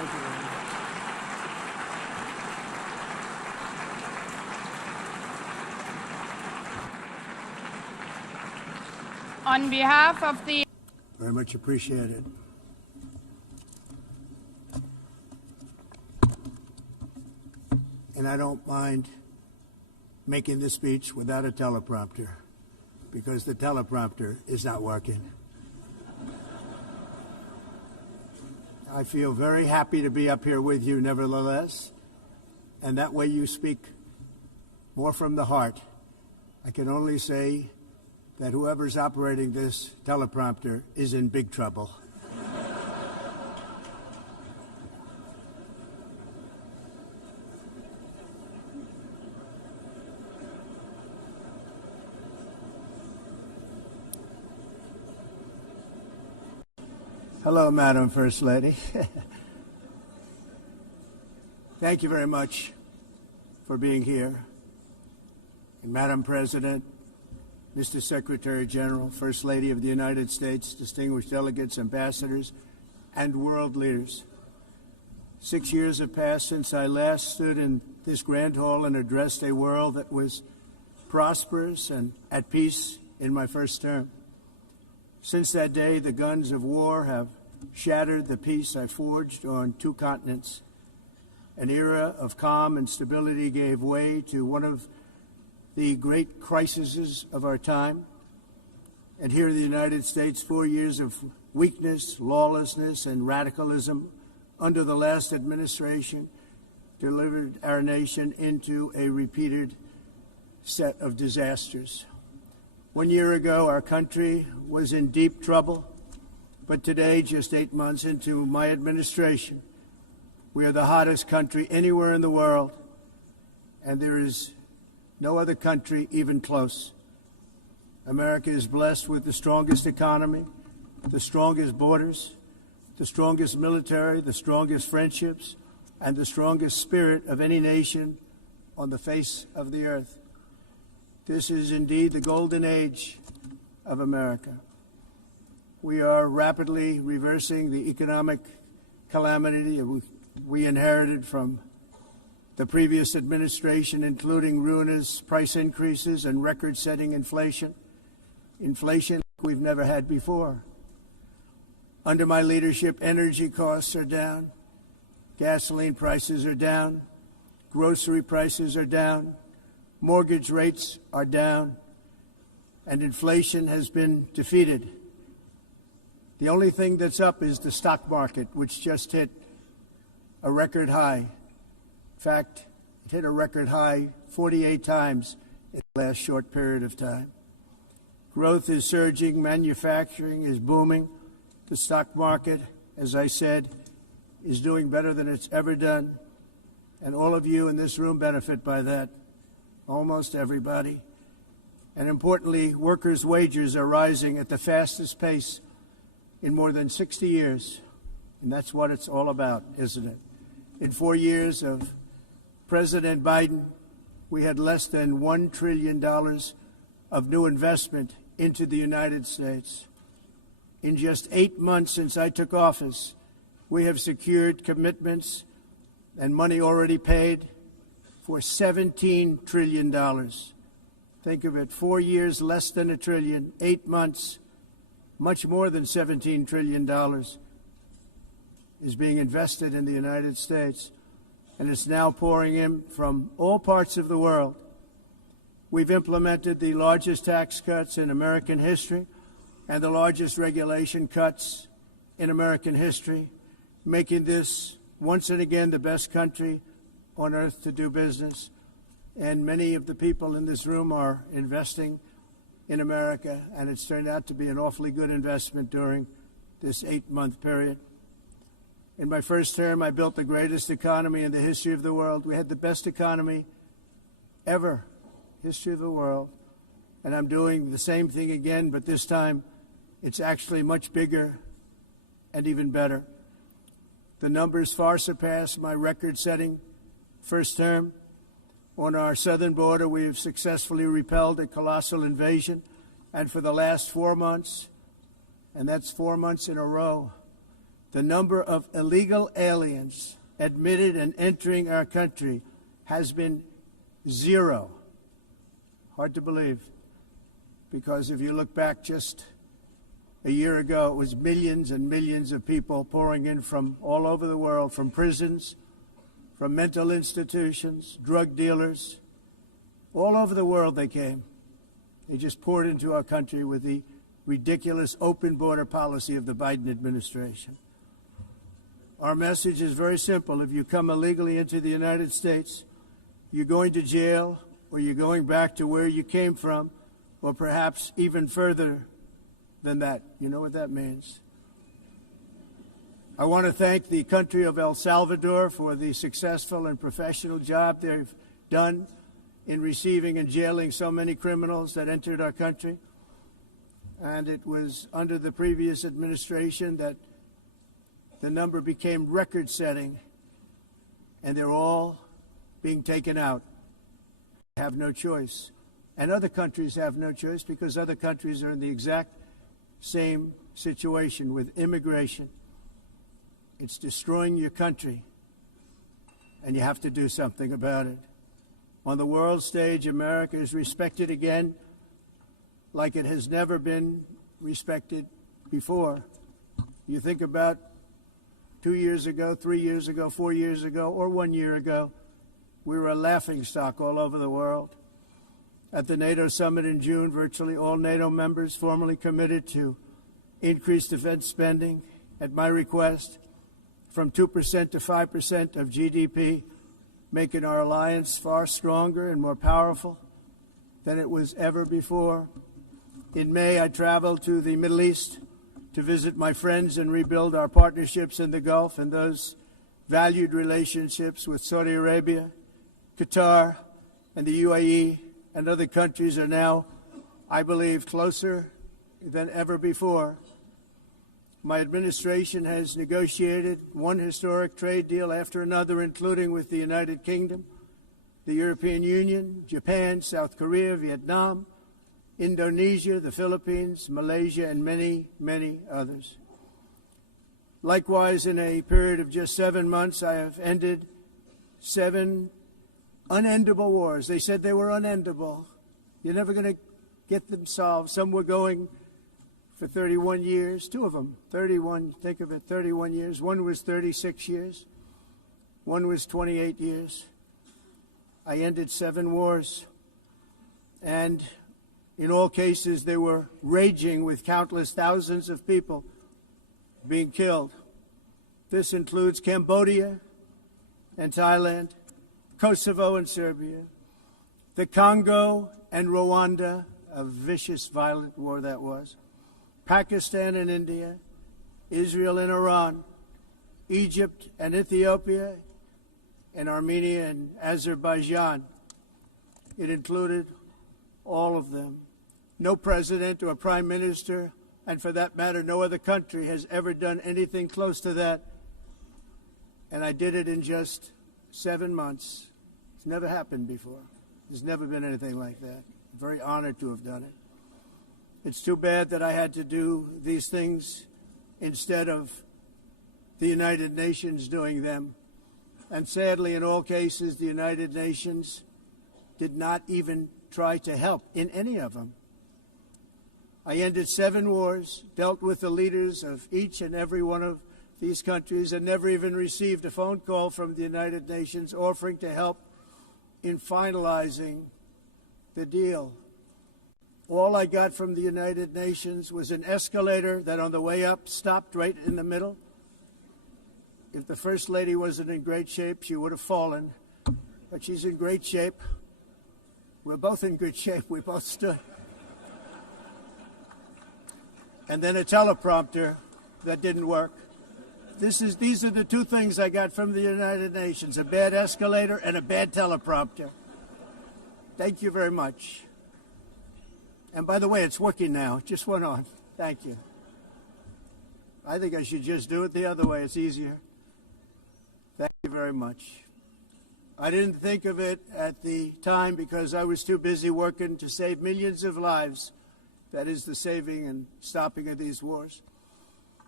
Thank you very much. On behalf of the... Very much appreciated. And I don't mind making this speech without a teleprompter, because the teleprompter is not working. I feel very happy to be up here with you nevertheless, and that way you speak more from the heart. I can only say that whoever's operating this teleprompter is in big trouble. Hello, Madam First Lady. Thank you very much for being here. And Madam President, Mr. Secretary General, First Lady of the United States, distinguished delegates, ambassadors, and world leaders. 6 years have passed since I last stood in this grand hall and addressed a world that was prosperous and at peace in my first term. Since that day, the guns of war have shattered the peace I forged on 2 continents. An era of calm and stability gave way to one of the great crises of our time. And here in the United States, 4 years of weakness, lawlessness, and radicalism under the last administration delivered our nation into a repeated set of disasters. 1 year ago, our country was in deep trouble, but today, just 8 months into my administration, we are the hottest country anywhere in the world, and there is no other country even close. America is blessed with the strongest economy, the strongest borders, the strongest military, the strongest friendships, and the strongest spirit of any nation on the face of the earth. This is indeed the golden age of America. We are rapidly reversing the economic calamity we inherited from the previous administration, including ruinous price increases and record-setting inflation we've never had before. Under my leadership, energy costs are down, gasoline prices are down, grocery prices are down, mortgage rates are down, and inflation has been defeated. The only thing that's up is the stock market, which just hit a record high. In fact, it hit a record high 48 times in the last short period of time. Growth is surging, manufacturing is booming. The stock market, as I said, is doing better than it's ever done. And all of you in this room benefit by that. Almost everybody. And importantly, workers' wages are rising at the fastest pace in more than 60 years. And that's what it's all about, isn't it? In 4 years of President Biden, we had less than $1 trillion of new investment into the United States. In just 8 months since I took office, we have secured commitments and money already paid for $17 trillion. Think of it, 4 years, less than $1 trillion, 8 months, much more than $17 trillion is being invested in the United States, and it's now pouring in from all parts of the world. We've implemented the largest tax cuts in American history and the largest regulation cuts in American history, making this once and again the best country on earth to do business. And many of the people in this room are investing in America, and it's turned out to be an awfully good investment during this 8-month period. In my first term, I built the greatest economy in the history of the world. We had the best economy ever, history of the world. And I'm doing the same thing again, but this time it's actually much bigger and even better. The numbers far surpass my record-setting first term. On our southern border, we have successfully repelled a colossal invasion. And for the last 4 months, and that's 4 months in a row, the number of illegal aliens admitted and entering our country has been zero. Hard to believe, because if you look back just a year ago, it was millions and millions of people pouring in from all over the world, from prisons, from mental institutions, drug dealers. All over the world they came. They just poured into our country with the ridiculous open border policy of the Biden administration. Our message is very simple. If you come illegally into the United States, you're going to jail, or you're going back to where you came from, or perhaps even further than that. You know what that means. I want to thank the country of El Salvador for the successful and professional job they've done in receiving and jailing so many criminals that entered our country. And it was under the previous administration that the number became record-setting, and they're all being taken out. They have no choice. And other countries have no choice, because other countries are in the exact same situation with immigration. It's destroying your country, and you have to do something about it. On the world stage, America is respected again like it has never been respected before. You think about 2 years ago, 3 years ago, 4 years ago, or 1 year ago, we were a laughingstock all over the world. At the NATO summit in June, virtually all NATO members formally committed to increase defense spending, at my request, from 2% to 5% of GDP, making our alliance far stronger and more powerful than it was ever before. In May, I traveled to the Middle East to visit my friends and rebuild our partnerships in the Gulf and those valued relationships with Saudi Arabia, Qatar, and the UAE, and other countries are now, I believe, closer than ever before. My administration has negotiated one historic trade deal after another, including with the United Kingdom, the European Union, Japan, South Korea, Vietnam, Indonesia, the Philippines, Malaysia, and many, many others. Likewise, in a period of just 7 months, I have ended 7 unendable wars. They said they were unendable. You're never going to get them solved. Some were going for 31 years, 2 of them, 31, think of it, 31 years. One was 36 years. One was 28 years. I ended 7 wars. And in all cases, they were raging with countless thousands of people being killed. This includes Cambodia and Thailand, Kosovo and Serbia, the Congo and Rwanda, a vicious, violent war that was, Pakistan and India, Israel and Iran, Egypt and Ethiopia, and Armenia and Azerbaijan. It included all of them. No president or prime minister, and for that matter, no other country has ever done anything close to that. And I did it in just 7 months. It's never happened before. There's never been anything like that. I'm very honored to have done it. It's too bad that I had to do these things instead of the United Nations doing them. And sadly, in all cases, the United Nations did not even try to help in any of them. I ended 7 wars, dealt with the leaders of each and every one of these countries, and never even received a phone call from the United Nations offering to help in finalizing the deal. All I got from the United Nations was an escalator that on the way up stopped right in the middle. If the First Lady wasn't in great shape, she would have fallen. But she's in great shape. We're both in good shape. We both stood. And then a teleprompter that didn't work. These are the 2 things I got from the United Nations, a bad escalator and a bad teleprompter. Thank you very much. And by the way, it's working now. It just went on. Thank you. I think I should just do it the other way. It's easier. Thank you very much. I didn't think of it at the time because I was too busy working to save millions of lives. That is the saving and stopping of these wars.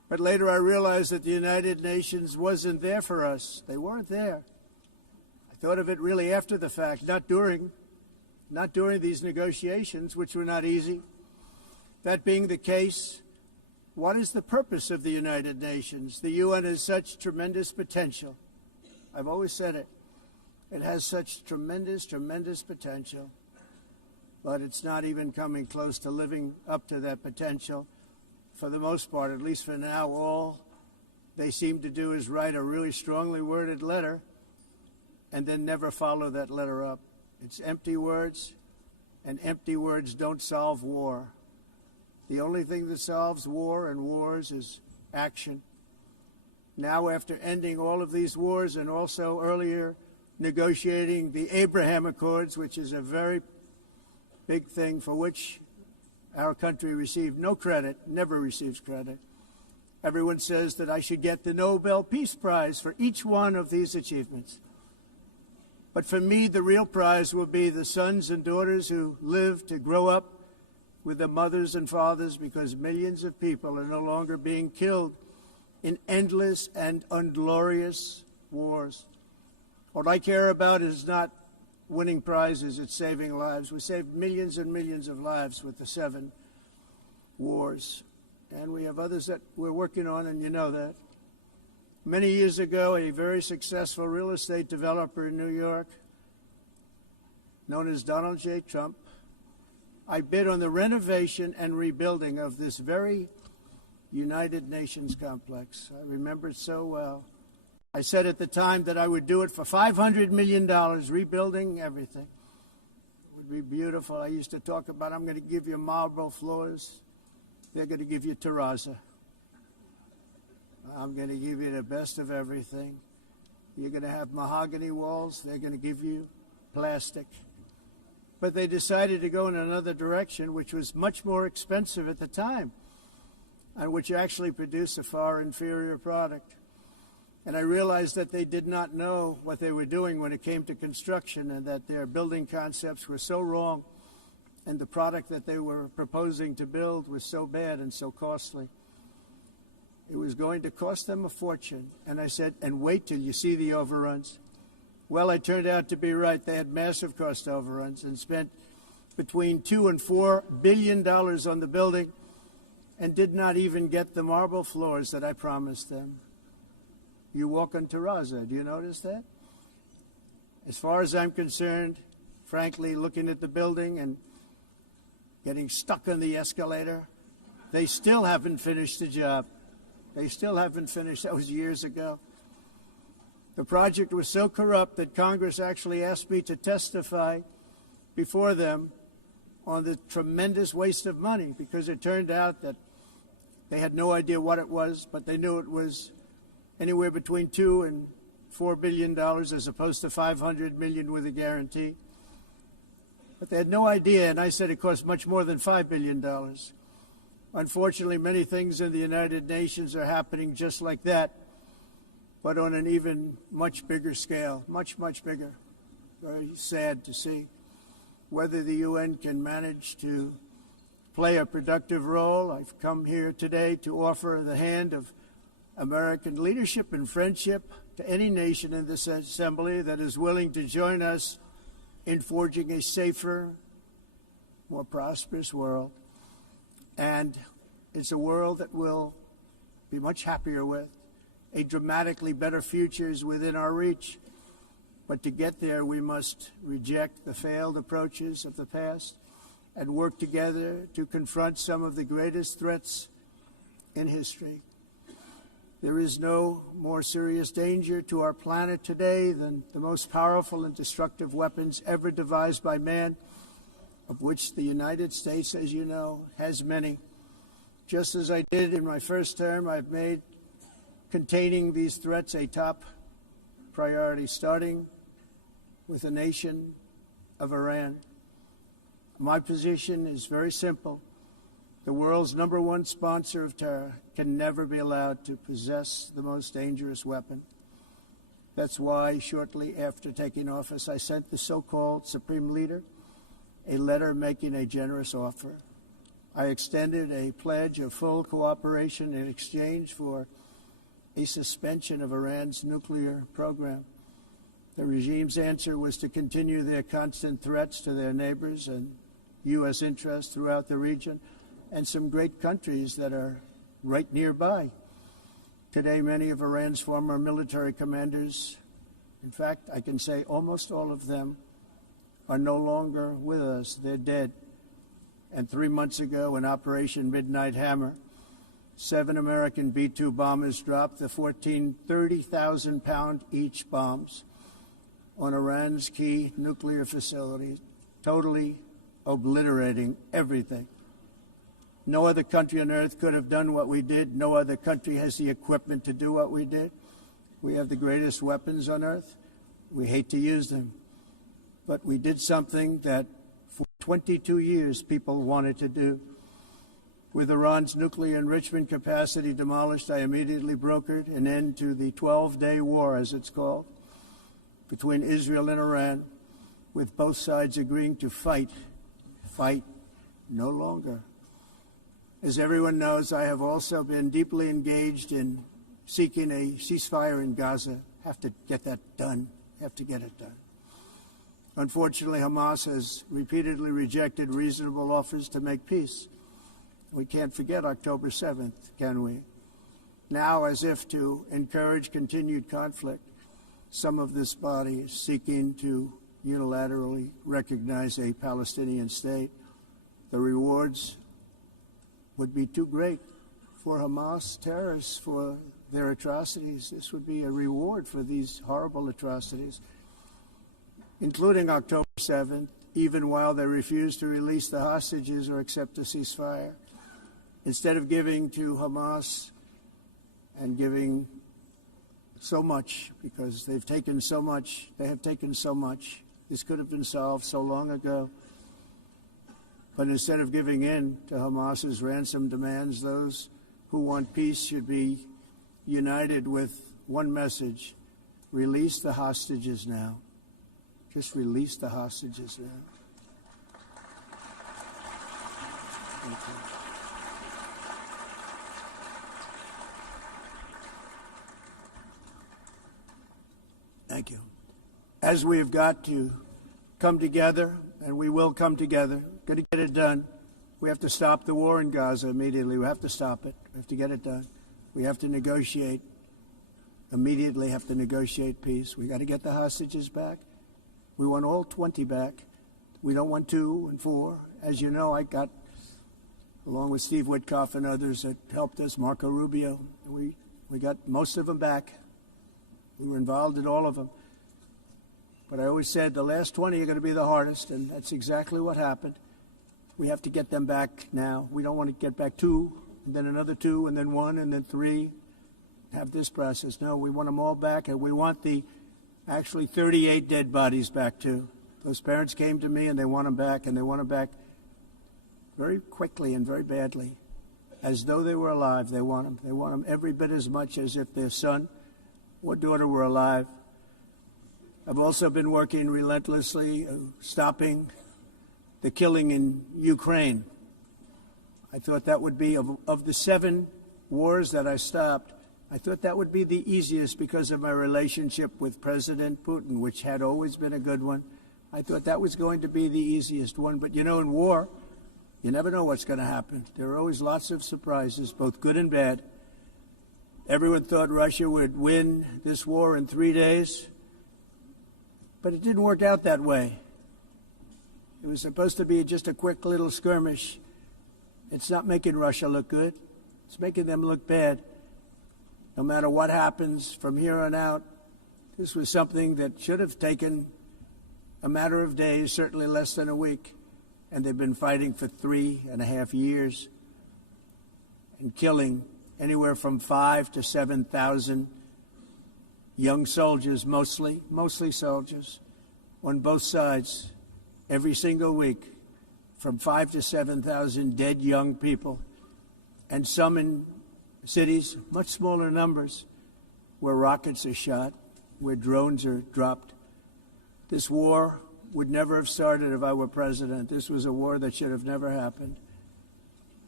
But later I realized that the United Nations wasn't there for us. They weren't there. I thought of it really after the fact, not during these negotiations, which were not easy. That being the case, what is the purpose of the United Nations? The UN has such tremendous potential. I've always said it. It has such tremendous, tremendous potential, but it's not even coming close to living up to that potential. For the most part, at least for now, all they seem to do is write a really strongly worded letter and then never follow that letter up. It's empty words, and empty words don't solve war. The only thing that solves war and wars is action. Now, after ending all of these wars and also earlier negotiating the Abraham Accords, which is a very big thing for which our country received no credit, never receives credit. Everyone says that I should get the Nobel Peace Prize for each one of these achievements. But for me, the real prize will be the sons and daughters who live to grow up with their mothers and fathers, because millions of people are no longer being killed in endless and unglorious wars. What I care about is not winning prizes, it's saving lives. We saved millions and millions of lives with the 7 wars. And we have others that we're working on, and you know that. Many years ago, a very successful real estate developer in New York, known as Donald J. Trump, I bid on the renovation and rebuilding of this very United Nations complex. I remember it so well. I said at the time that I would do it for $500 million, rebuilding everything. It would be beautiful. I used to talk about, I'm going to give you marble floors. They're going to give you terrazzo. I'm going to give you the best of everything. You're going to have mahogany walls. They're going to give you plastic. But they decided to go in another direction, which was much more expensive at the time, and which actually produced a far inferior product. And I realized that they did not know what they were doing when it came to construction, and that their building concepts were so wrong, and the product that they were proposing to build was so bad and so costly. It was going to cost them a fortune. And I said, and wait till you see the overruns. Well, I turned out to be right. They had massive cost overruns and spent between $2 and $4 billion on the building and did not even get the marble floors that I promised them. You walk on terrazzo. Do you notice that? As far as I'm concerned, frankly, looking at the building and getting stuck on the escalator, they still haven't finished the job. They still haven't finished. That was years ago. The project was so corrupt that Congress actually asked me to testify before them on the tremendous waste of money, because it turned out that they had no idea what it was, but they knew it was anywhere between $2 and $4 billion as opposed to $500 million with a guarantee. But they had no idea, and I said it cost much more than $5 billion. Unfortunately, many things in the United Nations are happening just like that, but on an even much bigger scale, much, much bigger. Very sad to see. Whether the UN can manage to play a productive role, I've come here today to offer the hand of American leadership and friendship to any nation in this assembly that is willing to join us in forging a safer, more prosperous world. And it's a world that we'll be much happier with. A dramatically better future is within our reach. But to get there, we must reject the failed approaches of the past and work together to confront some of the greatest threats in history. There is no more serious danger to our planet today than the most powerful and destructive weapons ever devised by man, of which the United States, as you know, has many. Just as I did in my first term, I've made containing these threats a top priority, starting with the nation of Iran. My position is very simple. The world's #1 sponsor of terror can never be allowed to possess the most dangerous weapon. That's why shortly after taking office, I sent the so-called Supreme Leader a letter making a generous offer I extended a pledge of full cooperation in exchange for a suspension of Iran's nuclear program. The regime's answer was to continue their constant threats to their neighbors and U.S. interests throughout the region and some great countries that are right nearby. Today, many of Iran's former military commanders, in fact, I can say almost all of them, are no longer with us. They're dead. And 3 months ago, in Operation Midnight Hammer, 7 American B-2 bombers dropped the 14 30,000-pound each bombs on Iran's key nuclear facilities, totally obliterating everything. No other country on earth could have done what we did. No other country has the equipment to do what we did. We have the greatest weapons on earth. We hate to use them. But we did something that for 22 years people wanted to do. With Iran's nuclear enrichment capacity demolished, I immediately brokered an end to the 12-day war, as it's called, between Israel and Iran, with both sides agreeing to fight no longer. As everyone knows, I have also been deeply engaged in seeking a ceasefire in Gaza. Have to get that done. Have to get it done. Unfortunately, Hamas has repeatedly rejected reasonable offers to make peace. We can't forget October 7th, can we? Now, as if to encourage continued conflict, some of this body is seeking to unilaterally recognize a Palestinian state. The rewards would be too great for Hamas terrorists for their atrocities. This would be a reward for these horrible atrocities, including October 7th, even while they refuse to release the hostages or accept a ceasefire. Instead of giving to Hamas and giving so much, because they've taken so much, they have taken so much. This could have been solved so long ago. But instead of giving in to Hamas's ransom demands, those who want peace should be united with one message: release the hostages now. Just release the hostages now. Thank you. Thank you. As we have got to come together, and we will come together, got to get it done. We have to stop the war in Gaza immediately. We have to stop it. We have to get it done. We have to negotiate, immediately have to negotiate peace. We got to get the hostages back. We want all 20 back. We don't want 2 and 4. As you know, I got, along with Steve Witkoff and others that helped us, Marco Rubio, we got most of them back. We were involved in all of them. But I always said the last 20 are going to be the hardest, and that's exactly what happened. We have to get them back now. We don't want to get back 2, and then another 2, and then 1, and then 3. Have this process. No, we want them all back, and we want the actually 38 dead bodies back too. Those parents came to me, and they want them back, and they want them back very quickly and very badly, as though they were alive. They want them. They want them every bit as much as if their son or daughter were alive. I've also been working relentlessly, stopping the killing in Ukraine. I thought that would be, of the 7 wars that I stopped, I thought that would be the easiest because of my relationship with President Putin, which had always been a good one. I thought that was going to be the easiest one. But, you know, in war, you never know what's going to happen. There are always lots of surprises, both good and bad. Everyone thought Russia would win this war in 3 days. But it didn't work out that way. It was supposed to be just a quick little skirmish. It's not making Russia look good. It's making them look bad. No matter what happens from here on out, this was something that should have taken a matter of days, certainly less than a week. And they've been fighting for 3.5 years and killing anywhere from 5,000 to 7,000 young soldiers, mostly soldiers, on both sides, every single week, from 5,000 to 7,000 dead young people, and some in cities, much smaller numbers, where rockets are shot, where drones are dropped. This war would never have started if I were president. This was a war that should have never happened.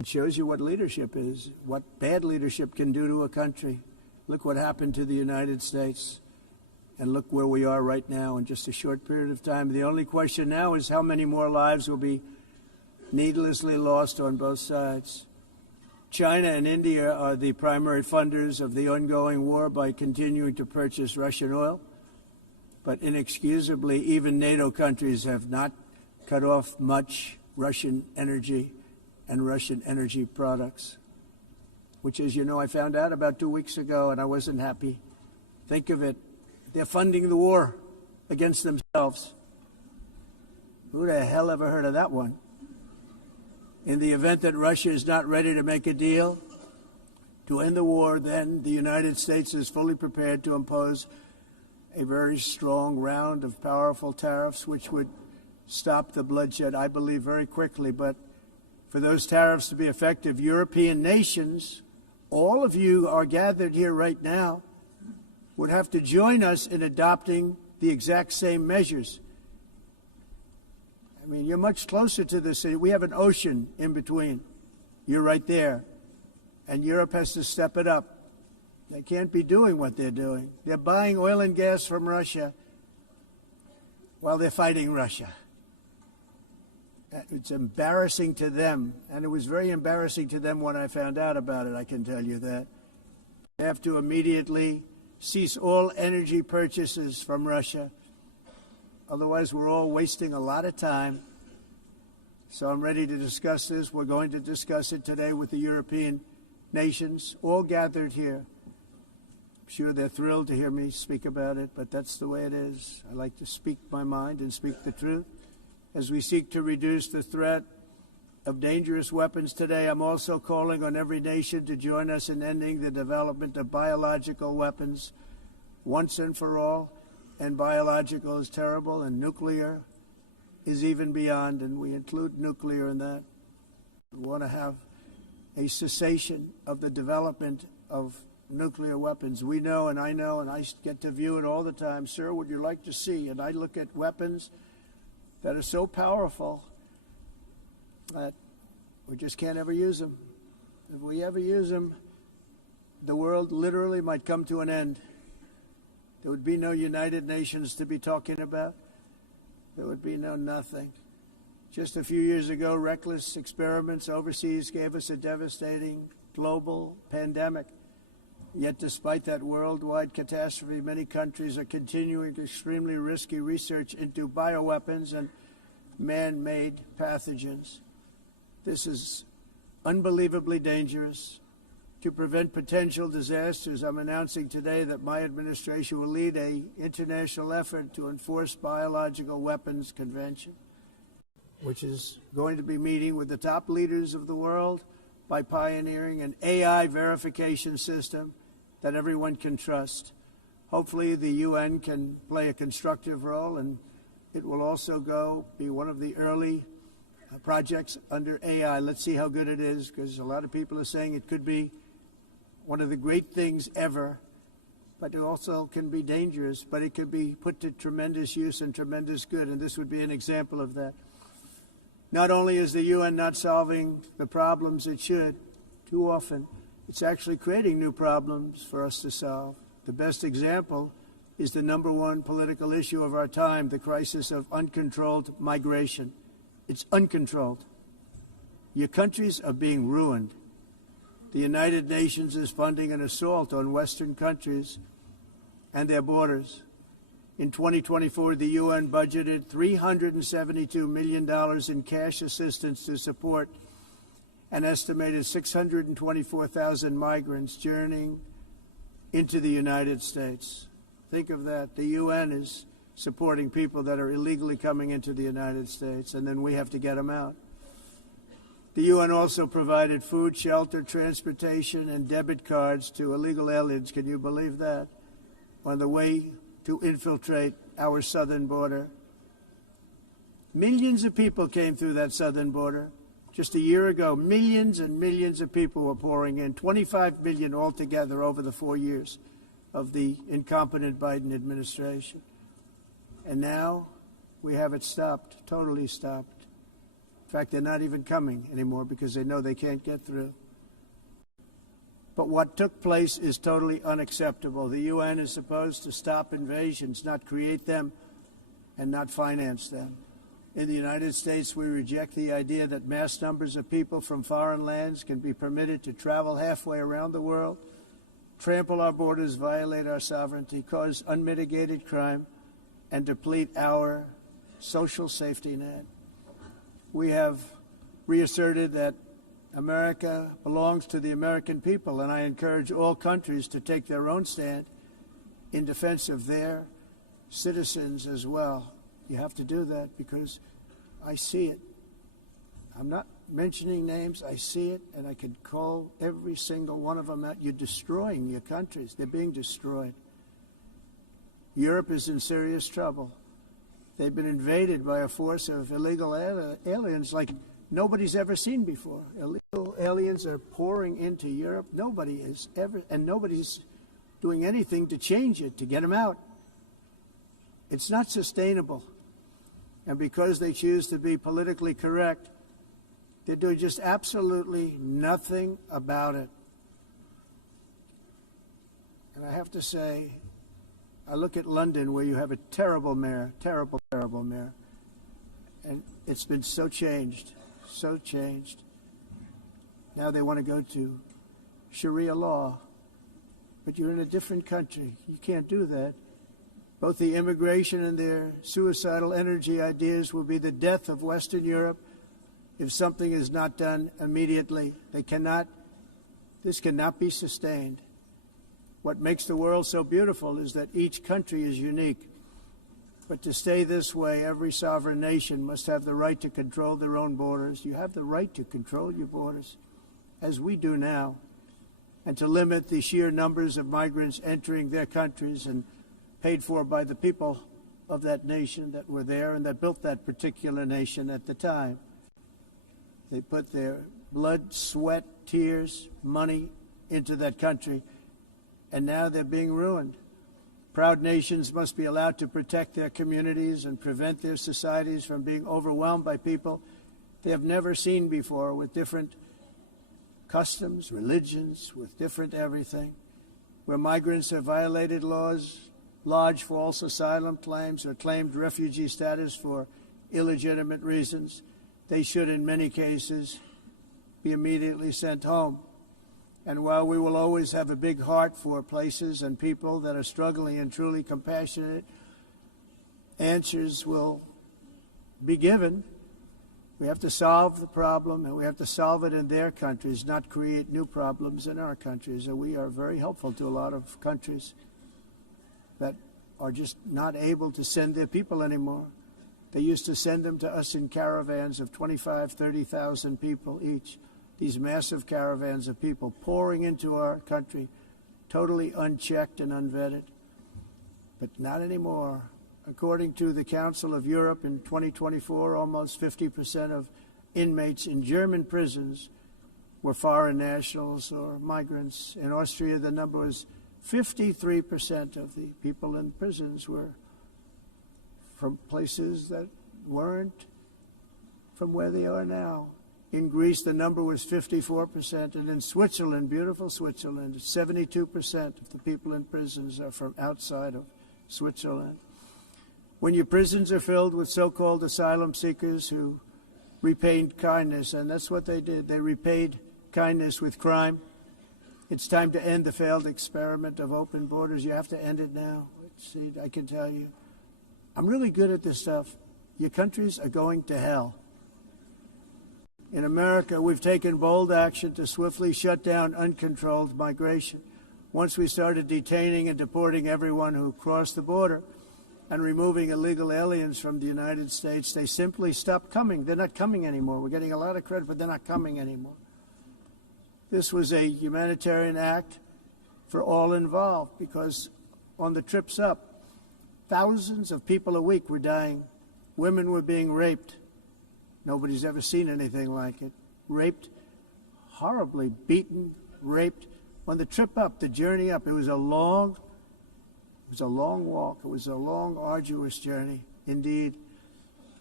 It shows you what leadership is, what bad leadership can do to a country. Look what happened to the United States, and look where we are right now in just a short period of time. The only question now is how many more lives will be needlessly lost on both sides. China and India are the primary funders of the ongoing war by continuing to purchase Russian oil. But inexcusably, even NATO countries have not cut off much Russian energy and Russian energy products, which, as you know, I found out about 2 weeks ago, and I wasn't happy. Think of it. They're funding the war against themselves. Who the hell ever heard of that one? In the event that Russia is not ready to make a deal to end the war, then the United States is fully prepared to impose a very strong round of powerful tariffs, which would stop the bloodshed, I believe, very quickly. But for those tariffs to be effective, European nations, all of you are gathered here right now, would have to join us in adopting the exact same measures. I mean, you're much closer to the city. We have an ocean in between. You're right there. And Europe has to step it up. They can't be doing what they're doing. They're buying oil and gas from Russia while they're fighting Russia. It's embarrassing to them, and it was very embarrassing to them when I found out about it, I can tell you that. They have to immediately cease all energy purchases from Russia. Otherwise, we're all wasting a lot of time. So I'm ready to discuss this. We're going to discuss it today with the European nations, all gathered here. I'm sure they're thrilled to hear me speak about it, but that's the way it is. I like to speak my mind and speak the truth. As we seek to reduce the threat of dangerous weapons today, I'm also calling on every nation to join us in ending the development of biological weapons once and for all. And biological is terrible, and nuclear is even beyond, and we include nuclear in that. We want to have a cessation of the development of nuclear weapons. We know, and I get to view it all the time. Sir, would you like to see? And I look at weapons that are so powerful that we just can't ever use them. If we ever use them, the world literally might come to an end. There would be no United Nations to be talking about. There would be no nothing. Just a few years ago, reckless experiments overseas gave us a devastating global pandemic. Yet despite that worldwide catastrophe, many countries are continuing extremely risky research into bioweapons and man-made pathogens. This is unbelievably dangerous. To prevent potential disasters, I'm announcing today that my administration will lead an international effort to enforce biological weapons convention, which is going to be meeting with the top leaders of the world by pioneering an AI verification system that everyone can trust. Hopefully the UN can play a constructive role, and it will also be one of the early projects under AI. Let's see how good it is, because a lot of people are saying it could be one of the great things ever, but it also can be dangerous, but it could be put to tremendous use and tremendous good, and this would be an example of that. Not only is the UN not solving the problems it should, too often, it's actually creating new problems for us to solve. The best example is the number one political issue of our time, the crisis of uncontrolled migration. It's uncontrolled. Your countries are being ruined. The United Nations is funding an assault on Western countries and their borders. In 2024, the UN budgeted $372 million in cash assistance to support an estimated 624,000 migrants journeying into the United States. Think of that. The UN is supporting people that are illegally coming into the United States, and then we have to get them out. The UN also provided food, shelter, transportation, and debit cards to illegal aliens. Can you believe that? On the way to infiltrate our southern border. Millions of people came through that southern border. Just a year ago, millions and millions of people were pouring in, 25 million altogether over the 4 years of the incompetent Biden administration. And now we have it stopped, totally stopped. In fact, they're not even coming anymore because they know they can't get through. But what took place is totally unacceptable. The UN is supposed to stop invasions, not create them and not finance them. In the United States, we reject the idea that mass numbers of people from foreign lands can be permitted to travel halfway around the world, trample our borders, violate our sovereignty, cause unmitigated crime, and deplete our social safety net. We have reasserted that America belongs to the American people, and I encourage all countries to take their own stand in defense of their citizens as well. You have to do that because I see it. I'm not mentioning names. I see it, and I can call every single one of them out. You're destroying your countries. They're being destroyed. Europe is in serious trouble. They've been invaded by a force of illegal aliens like nobody's ever seen before. Illegal aliens are pouring into Europe. Nobody is ever, and nobody's doing anything to change it, to get them out. It's not sustainable. And because they choose to be politically correct, they're doing just absolutely nothing about it. And I have to say, I look at London where you have a terrible mayor, terrible mayor. And it's been so changed. Now they want to go to Sharia law. But you're in a different country. You can't do that. Both the immigration and their suicidal energy ideas will be the death of Western Europe if something is not done immediately. This cannot be sustained. What makes the world so beautiful is that each country is unique. But to stay this way, every sovereign nation must have the right to control their own borders. You have the right to control your borders, as we do now, and to limit the sheer numbers of migrants entering their countries and paid for by the people of that nation that were there and that built that particular nation at the time. They put their blood, sweat, tears, money into that country, and now they're being ruined. Proud nations must be allowed to protect their communities and prevent their societies from being overwhelmed by people they have never seen before, with different customs, religions, with different everything. Where migrants have violated laws, lodged false asylum claims, or claimed refugee status for illegitimate reasons, they should, in many cases, be immediately sent home. And while we will always have a big heart for places and people that are struggling and truly compassionate, answers will be given. We have to solve the problem, and we have to solve it in their countries, not create new problems in our countries. And we are very helpful to a lot of countries that are just not able to send their people anymore. They used to send them to us in caravans of 25,000, 30,000 people each. These massive caravans of people pouring into our country, totally unchecked and unvetted. But not anymore. According to the Council of Europe in 2024, almost 50% of inmates in German prisons were foreign nationals or migrants. In Austria, the number was 53% of the people in prisons were from places that weren't from where they are now. In Greece, the number was 54%, and in Switzerland, beautiful Switzerland, 72% of the people in prisons are from outside of Switzerland. When your prisons are filled with so-called asylum seekers who repaid kindness, and that's what they did, they repaid kindness with crime, it's time to end the failed experiment of open borders. You have to end it now. See, I can tell you, I'm really good at this stuff. Your countries are going to hell. In America, we've taken bold action to swiftly shut down uncontrolled migration. Once we started detaining and deporting everyone who crossed the border and removing illegal aliens from the United States, they simply stopped coming. They're not coming anymore. We're getting a lot of credit, but they're not coming anymore. This was a humanitarian act for all involved, because on the trips up, thousands of people a week were dying. Women were being raped. Nobody's ever seen anything like it. Raped, horribly beaten, raped. On the trip up, the journey up, it was a long walk. It was a long, arduous journey, indeed.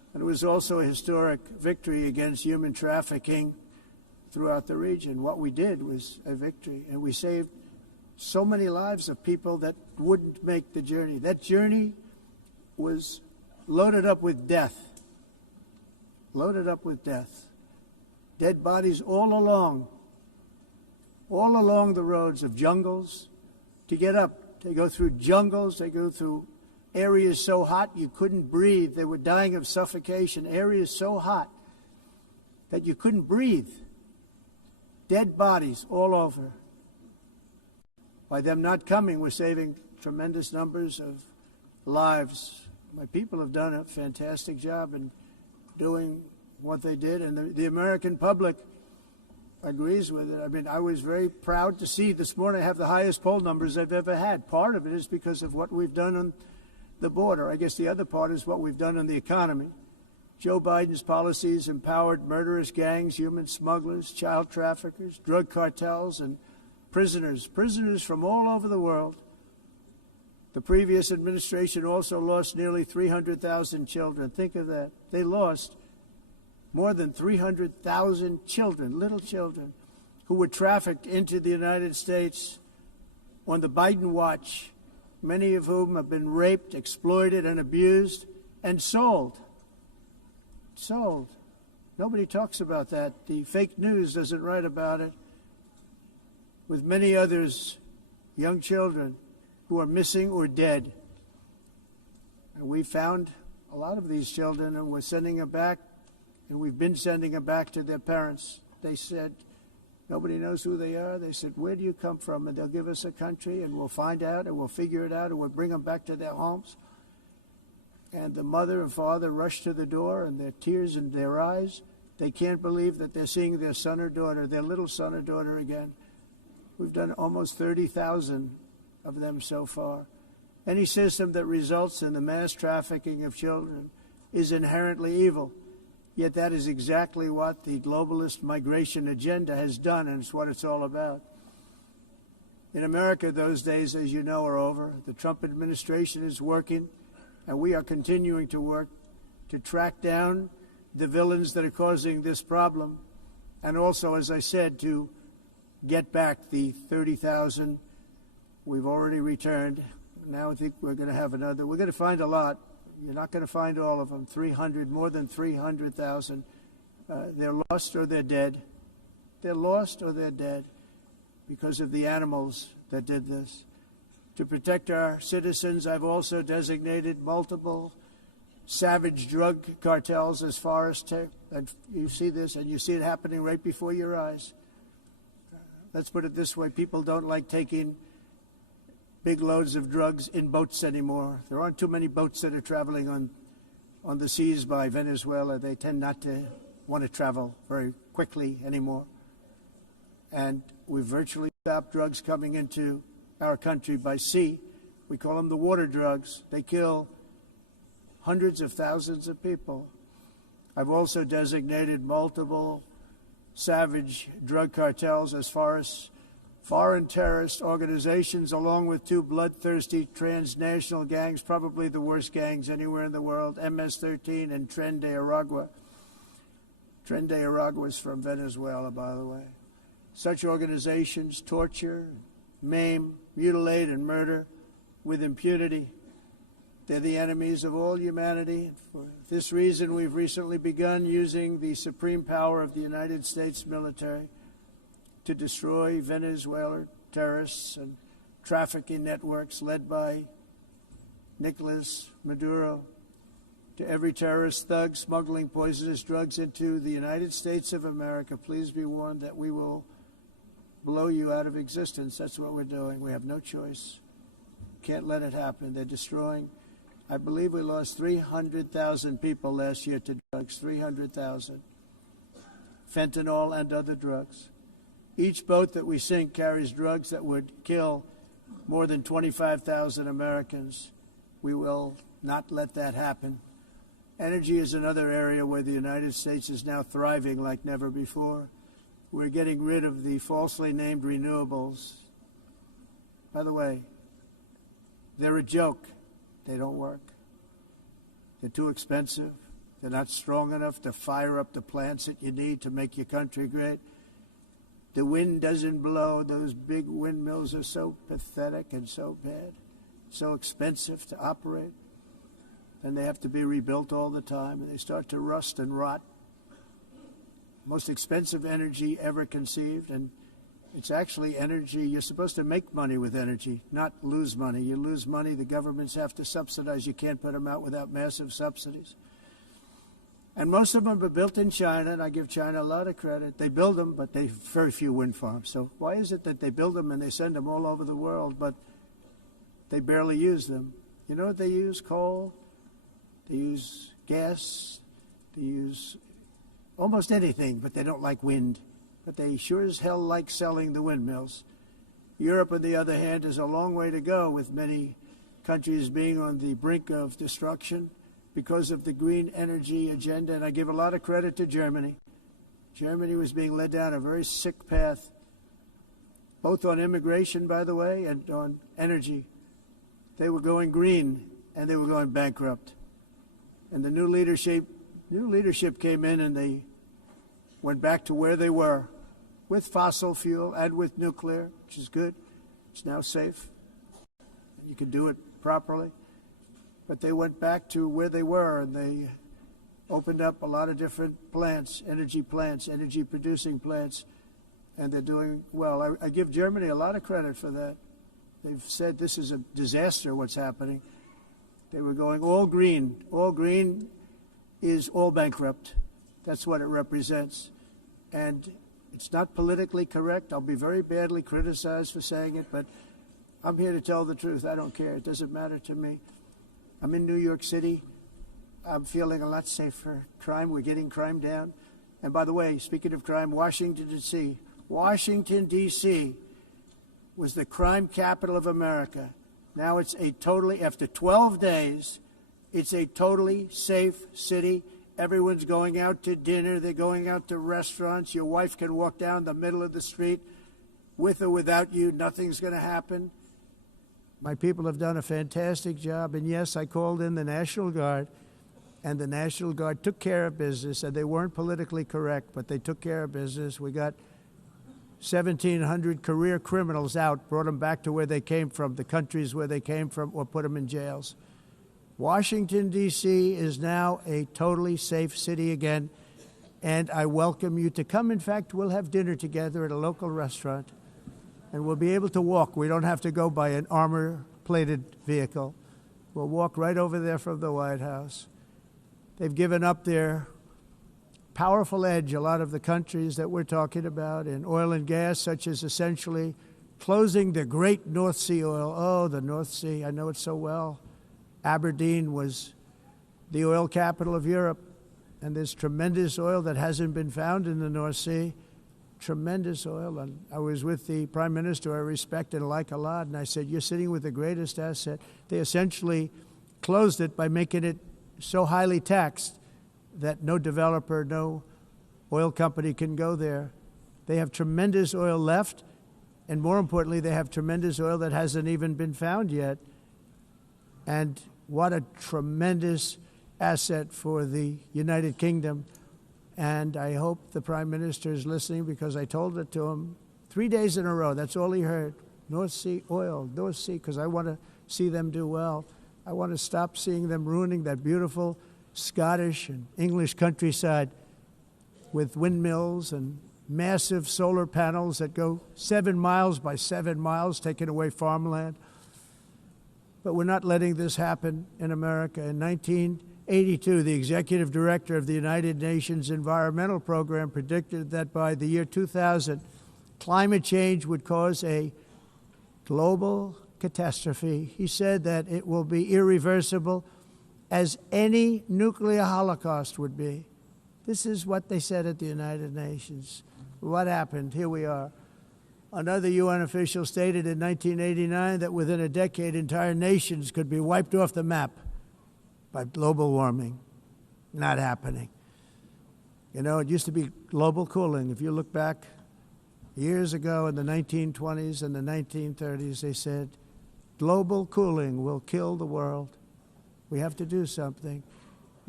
And it was also a historic victory against human trafficking throughout the region. What we did was a victory, and we saved so many lives of people that wouldn't make the journey. That journey was loaded up with death. Loaded up with death. Dead bodies all along the roads of jungles to get up. They go through jungles, they go through areas so hot you couldn't breathe. They were dying of suffocation. Areas so hot that you couldn't breathe. Dead bodies all over. By them not coming, we're saving tremendous numbers of lives. My people have done a fantastic job in doing what they did, and the American public agrees with it. I mean, I was very proud to see this morning I have the highest poll numbers I've ever had. Part of it is because of what we've done on the border. I guess the other part is what we've done on the economy. Joe Biden's policies empowered murderous gangs, human smugglers, child traffickers, drug cartels, and prisoners from all over the world. The previous administration also lost nearly 300,000 children. Think of that. They lost more than 300,000 children, little children, who were trafficked into the United States on the Biden watch, many of whom have been raped, exploited, and abused, and sold. Sold. Nobody talks about that. The fake news doesn't write about it. With many others, young children who are missing or dead. And we found a lot of these children, and we're sending them back, and we've been sending them back to their parents. They said, nobody knows who they are. They said, where do you come from? And they'll give us a country, and we'll find out, and we'll figure it out, and we'll bring them back to their homes. And the mother and father rush to the door, and their tears in their eyes. They can't believe that they're seeing their son or daughter, their little son or daughter again. We've done almost 30,000 of them so far. Any system that results in the mass trafficking of children is inherently evil. Yet that is exactly what the globalist migration agenda has done, and it's what it's all about. In America, those days, as you know, are over. The Trump administration is working, and we are continuing to work to track down the villains that are causing this problem, and also, as I said, to get back the 30,000 we've already returned. Now I think we're going to have another. We're going to find a lot. You're not going to find all of them. 300, more than 300,000. They're lost or they're dead. They're lost or they're dead because of the animals that did this. To protect our citizens, I've also designated multiple savage drug cartels as far as and you see this, and you see it happening right before your eyes. Let's put it this way. People don't like taking big loads of drugs in boats anymore. There aren't too many boats that are traveling on the seas by Venezuela. They tend not to want to travel very quickly anymore. And we've virtually stopped drugs coming into our country by sea. We call them the water drugs. They kill hundreds of thousands of people. I've also designated multiple savage drug cartels as far as foreign terrorist organizations, along with two bloodthirsty transnational gangs, probably the worst gangs anywhere in the world, MS-13 and Tren de Aragua. Tren de Aragua is from Venezuela, by the way. Such organizations torture, maim, mutilate, and murder with impunity. They're the enemies of all humanity. For this reason, we've recently begun using the supreme power of the United States military to destroy Venezuelan terrorists and trafficking networks led by Nicolas Maduro. To every terrorist thug smuggling poisonous drugs into the United States of America, please be warned that we will blow you out of existence. That's what we're doing. We have no choice. Can't let it happen. They're destroying. I believe we lost 300,000 people last year to drugs, 300,000. Fentanyl and other drugs. Each boat that we sink carries drugs that would kill more than 25,000 Americans. We will not let that happen. Energy is another area where the United States is now thriving like never before. We're getting rid of the falsely named renewables. By the way, they're a joke. They don't work. They're too expensive. They're not strong enough to fire up the plants that you need to make your country great. The wind doesn't blow. Those big windmills are so pathetic and so bad, so expensive to operate. And they have to be rebuilt all the time, and they start to rust and rot. Most expensive energy ever conceived, and it's actually energy. You're supposed to make money with energy, not lose money. You lose money, the governments have to subsidize. You can't put them out without massive subsidies. And most of them are built in China, and I give China a lot of credit. They build them, but they have very few wind farms. So why is it that they build them and they send them all over the world, but they barely use them? You know what they use? Coal. They use gas. They use almost anything, but they don't like wind. But they sure as hell like selling the windmills. Europe, on the other hand, has a long way to go, with many countries being on the brink of destruction because of the green energy agenda. And I give a lot of credit to Germany. Germany was being led down a very sick path, both on immigration, by the way, and on energy. They were going green, and they were going bankrupt. And the new leadership came in, and they went back to where they were, with fossil fuel and with nuclear, which is good. It's now safe. You can do it properly. But they went back to where they were, and they opened up a lot of different plants, energy-producing plants, and they're doing well. I give Germany a lot of credit for that. They've said this is a disaster, what's happening. They were going all green. All green is all bankrupt. That's what it represents. And it's not politically correct. I'll be very badly criticized for saying it, but I'm here to tell the truth. I don't care. It doesn't matter to me. I'm in New York City. I'm feeling a lot safer. Crime, we're getting crime down. And by the way, speaking of crime, Washington, D.C. was the crime capital of America. Now it's after 12 days, it's a totally safe city. Everyone's going out to dinner. They're going out to restaurants. Your wife can walk down the middle of the street with or without you. Nothing's going to happen. My people have done a fantastic job. And yes, I called in the National Guard, and the National Guard took care of business, and they weren't politically correct, but they took care of business. We got 1,700 career criminals out, brought them back to where they came from, the countries where they came from, or put them in jails. Washington, D.C. is now a totally safe city again, and I welcome you to come. In fact, we'll have dinner together at a local restaurant, and we'll be able to walk. We don't have to go by an armor-plated vehicle. We'll walk right over there from the White House. They've given up their powerful edge, a lot of the countries that we're talking about, in oil and gas, such as essentially closing the great North Sea oil. Oh, the North Sea, I know it so well. Aberdeen was the oil capital of Europe, and there's tremendous oil that hasn't been found in the North Sea, tremendous oil. And I was with the Prime Minister I respect and like a lot, and I said, you're sitting with the greatest asset. They essentially closed it by making it so highly taxed that no developer, no oil company can go there. They have tremendous oil left, and more importantly, they have tremendous oil that hasn't even been found yet. And what a tremendous asset for the United Kingdom. And I hope the Prime Minister is listening, because I told it to him 3 days in a row. That's all he heard. North Sea oil, North Sea, because I want to see them do well. I want to stop seeing them ruining that beautiful Scottish and English countryside with windmills and massive solar panels that go 7 miles by 7 miles, taking away farmland. But we're not letting this happen in America. In 1982, the executive director of the United Nations Environmental Program predicted that by the year 2000, climate change would cause a global catastrophe. He said that it will be irreversible, as any nuclear holocaust would be. This is what they said at the United Nations. What happened? Here we are. Another UN official stated in 1989 that within a decade, entire nations could be wiped off the map by global warming. Not happening. You know, it used to be global cooling. If you look back years ago in the 1920s and the 1930s, they said, global cooling will kill the world. We have to do something.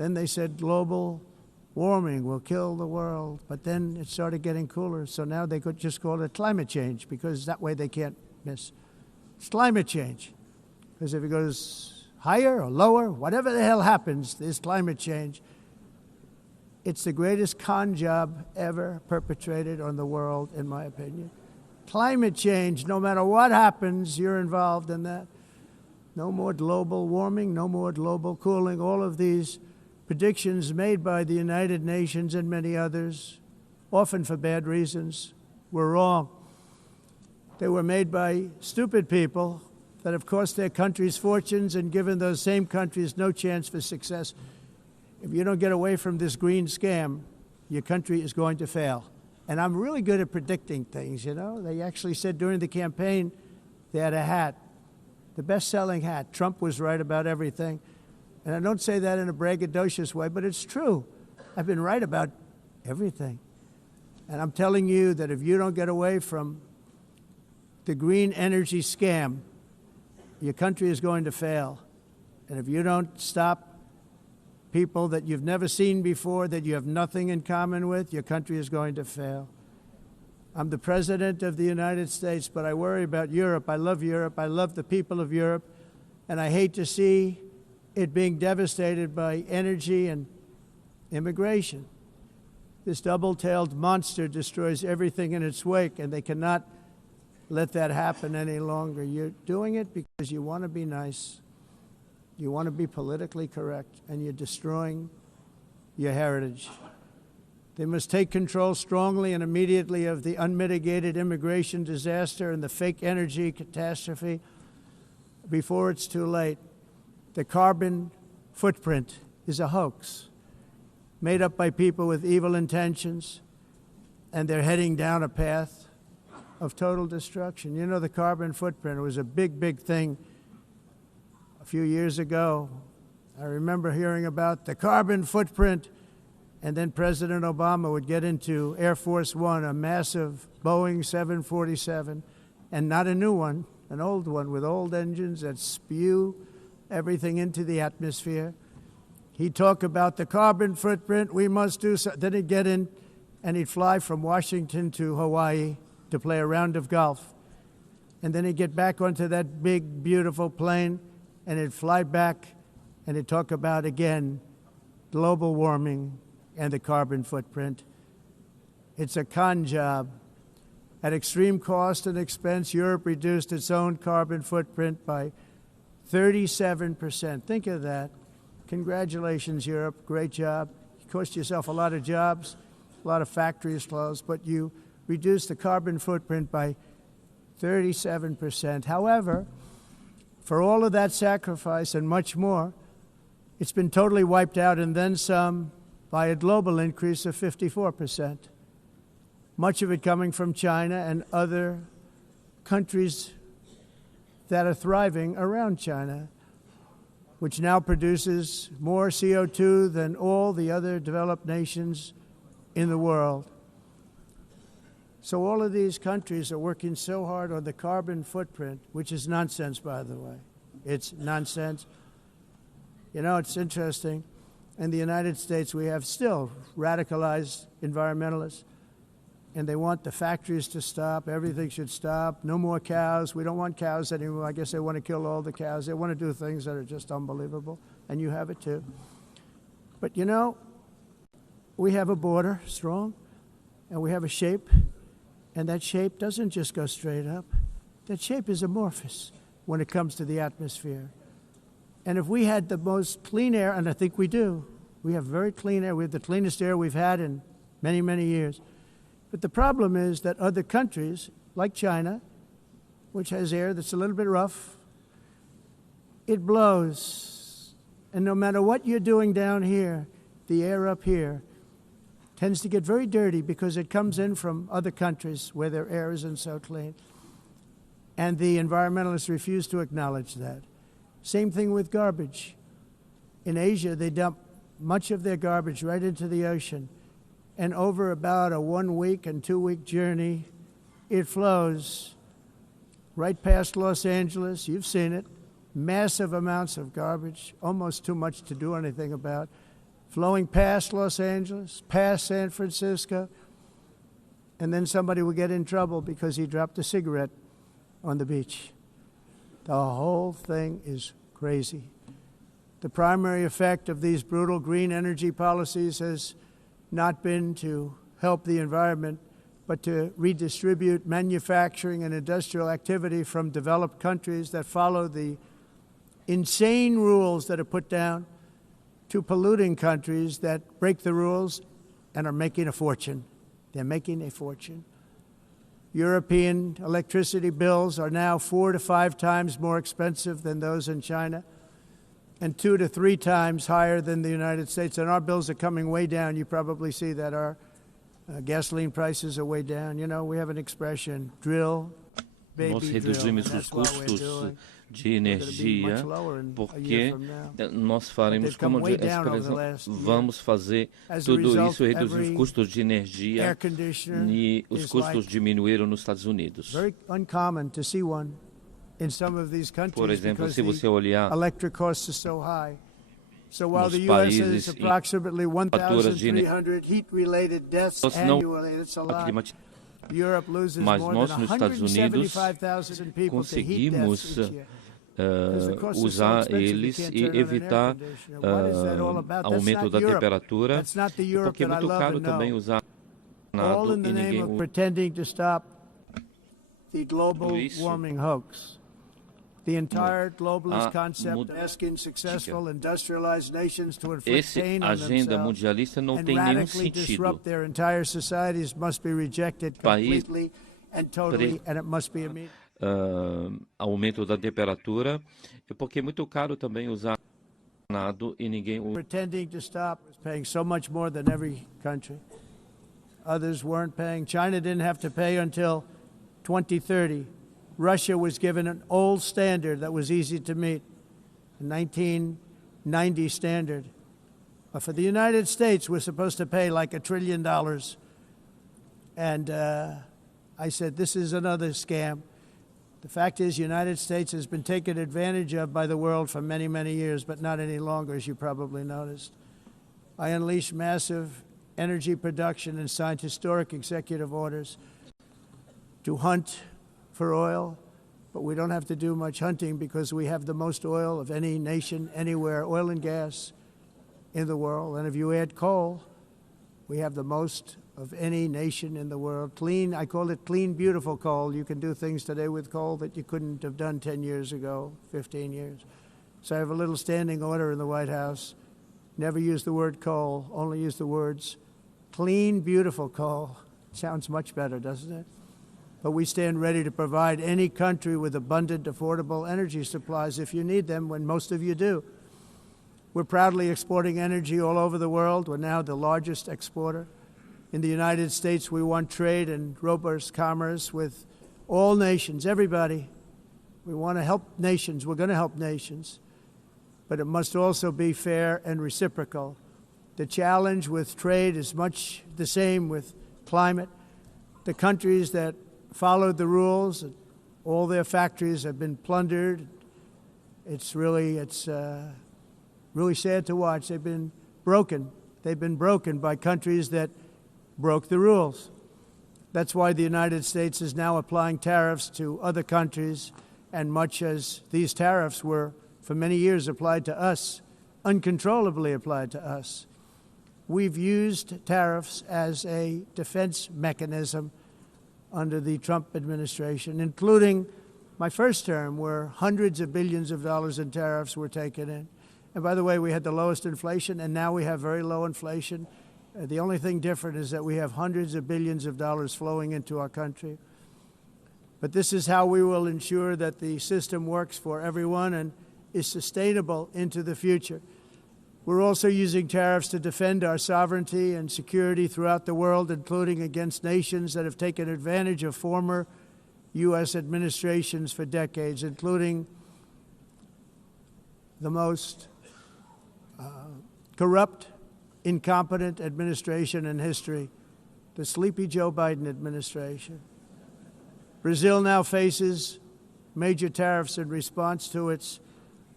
Then they said global warming will kill the world, but then it started getting cooler, so now they could just call it climate change, because that way they can't miss. It's climate change, because if it goes higher or lower, whatever the hell happens, there's climate change. It's the greatest con job ever perpetrated on the world, in my opinion. Climate change, no matter what happens, you're involved in that. No more global warming, no more global cooling. All of these predictions made by the United Nations and many others, often for bad reasons, were wrong. They were made by stupid people that have cost their countries fortunes and given those same countries no chance for success. If you don't get away from this green scam, your country is going to fail. And I'm really good at predicting things, you know. They actually said during the campaign they had a hat, the best-selling hat. Trump was right about everything. And I don't say that in a braggadocious way, but it's true. I've been right about everything. And I'm telling you that if you don't get away from the green energy scam, your country is going to fail. And if you don't stop people that you've never seen before, that you have nothing in common with, your country is going to fail. I'm the president of the United States, but I worry about Europe. I love Europe. I love the people of Europe. And I hate to see it being devastated by energy and immigration. This double-tailed monster destroys everything in its wake, and they cannot let that happen any longer. You're doing it because you want to be nice. You want to be politically correct, and you're destroying your heritage. They must take control strongly and immediately of the unmitigated immigration disaster and the fake energy catastrophe before it's too late. The carbon footprint is a hoax made up by people with evil intentions, and they're heading down a path of total destruction. You know, the carbon footprint was a big, big thing a few years ago. I remember hearing about the carbon footprint, and then President Obama would get into Air Force One, a massive Boeing 747, and not a new one, an old one with old engines that spew everything into the atmosphere. He'd talk about the carbon footprint, we must do so. Then he'd get in and he'd fly from Washington to Hawaii to play a round of golf. And then he'd get back onto that big, beautiful plane and he'd fly back and he'd talk about, again, global warming and the carbon footprint. It's a con job. At extreme cost and expense, Europe reduced its own carbon footprint by 37%. Think of that. Congratulations, Europe. Great job. You cost yourself a lot of jobs, a lot of factories closed, but you reduced the carbon footprint by 37%. However, for all of that sacrifice and much more, it's been totally wiped out and then some by a global increase of 54%. Much of it coming from China and other countries that are thriving around China, which now produces more CO2 than all the other developed nations in the world. So all of these countries are working so hard on the carbon footprint, which is nonsense, by the way. It's nonsense. You know, it's interesting. In the United States, we have still radicalized environmentalists, and they want the factories to stop. Everything should stop. No more cows. We don't want cows anymore. I guess they want to kill all the cows. They want to do things that are just unbelievable, and you have it too. But you know, we have a border, strong, and we have a shape, and that shape doesn't just go straight up. That shape is amorphous when it comes to the atmosphere. And if we had the most clean air, and I think we do, we have very clean air. We have the cleanest air we've had in many, many years. But the problem is that other countries, like China, which has air that's a little bit rough, it blows. And no matter what you're doing down here, the air up here tends to get very dirty because it comes in from other countries where their air isn't so clean. And the environmentalists refuse to acknowledge that. Same thing with garbage. In Asia, they dump much of their garbage right into the ocean. And over about a 1 week and 2 week journey, it flows right past Los Angeles. You've seen it. Massive amounts of garbage, almost too much to do anything about. flowing past Los Angeles, past San Francisco, and then somebody would get in trouble because he dropped a cigarette on the beach. The whole thing is crazy. The primary effect of these brutal green energy policies has not been to help the environment, but to redistribute manufacturing and industrial activity from developed countries that follow the insane rules that are put down to polluting countries that break the rules and are making a fortune. They're making a fortune. European electricity bills are now 4 to 5 times more expensive than those in China, and 2 to 3 times higher than the United States. And our bills are coming way down. You probably see that our gasoline prices are way down. You know, we have an expression, drill, baby, Nós drill. reduzimos os custos de energia porque nós faremos, como vamos fazer tudo isso, reduzir os custos de energia, e os custos diminuíram nos Estados Unidos. Por exemplo, se você olhar nos países em faturas de mas nós nos Estados Unidos conseguimos usar eles e evitar aumento da temperatura, porque é muito caro também usar nada e ninguém usa isso. The entire globalist concept asking successful industrialized nations to inflict pain on themselves and radically disrupt their entire societies must be rejected completely and totally, and it must be immediate. Aumento da temperatura, porque é muito caro também usar nada e ninguém usa. Pretending to stop is paying so much more than every country. Others weren't paying. China didn't have to pay until 2030. Russia was given an old standard that was easy to meet, a 1990 standard. But for the United States, we're supposed to pay like $1 trillion. And I said, this is another scam. The fact is, the United States has been taken advantage of by the world for many, many years, but not any longer, as you probably noticed. I unleashed massive energy production and signed historic executive orders to hunt for oil, but we don't have to do much hunting because we have the most oil of any nation anywhere, oil and gas in the world. And if you add coal, we have the most of any nation in the world. Clean, I call it clean, beautiful coal. You can do things today with coal that you couldn't have done 10 years ago, 15 years. So I have a little standing order in the White House. Never use the word coal, only use the words clean, beautiful coal. Sounds much better, doesn't it? But we stand ready to provide any country with abundant, affordable energy supplies if you need them, when most of you do. We're proudly exporting energy all over the world. We're now the largest exporter. In the United States, we want trade and robust commerce with all nations, everybody. We want to help nations. We're going to help nations. But it must also be fair and reciprocal. The challenge with trade is much the same with climate. The countries that followed the rules, all their factories have been plundered. It's really sad to watch. They've been broken. They've been broken by countries that broke the rules. That's why the United States is now applying tariffs to other countries, and much as these tariffs were for many years applied to us, uncontrollably applied to us. We've used tariffs as a defense mechanism under the Trump administration, including my first term, where hundreds of billions of dollars in tariffs were taken in. And by the way, we had the lowest inflation, and now we have very low inflation. The only thing different is that we have hundreds of billions of dollars flowing into our country. But this is how we will ensure that the system works for everyone and is sustainable into the future. We're also using tariffs to defend our sovereignty and security throughout the world, including against nations that have taken advantage of former U.S. administrations for decades, including the most corrupt, incompetent administration in history, the sleepy Joe Biden administration. Brazil now faces major tariffs in response to its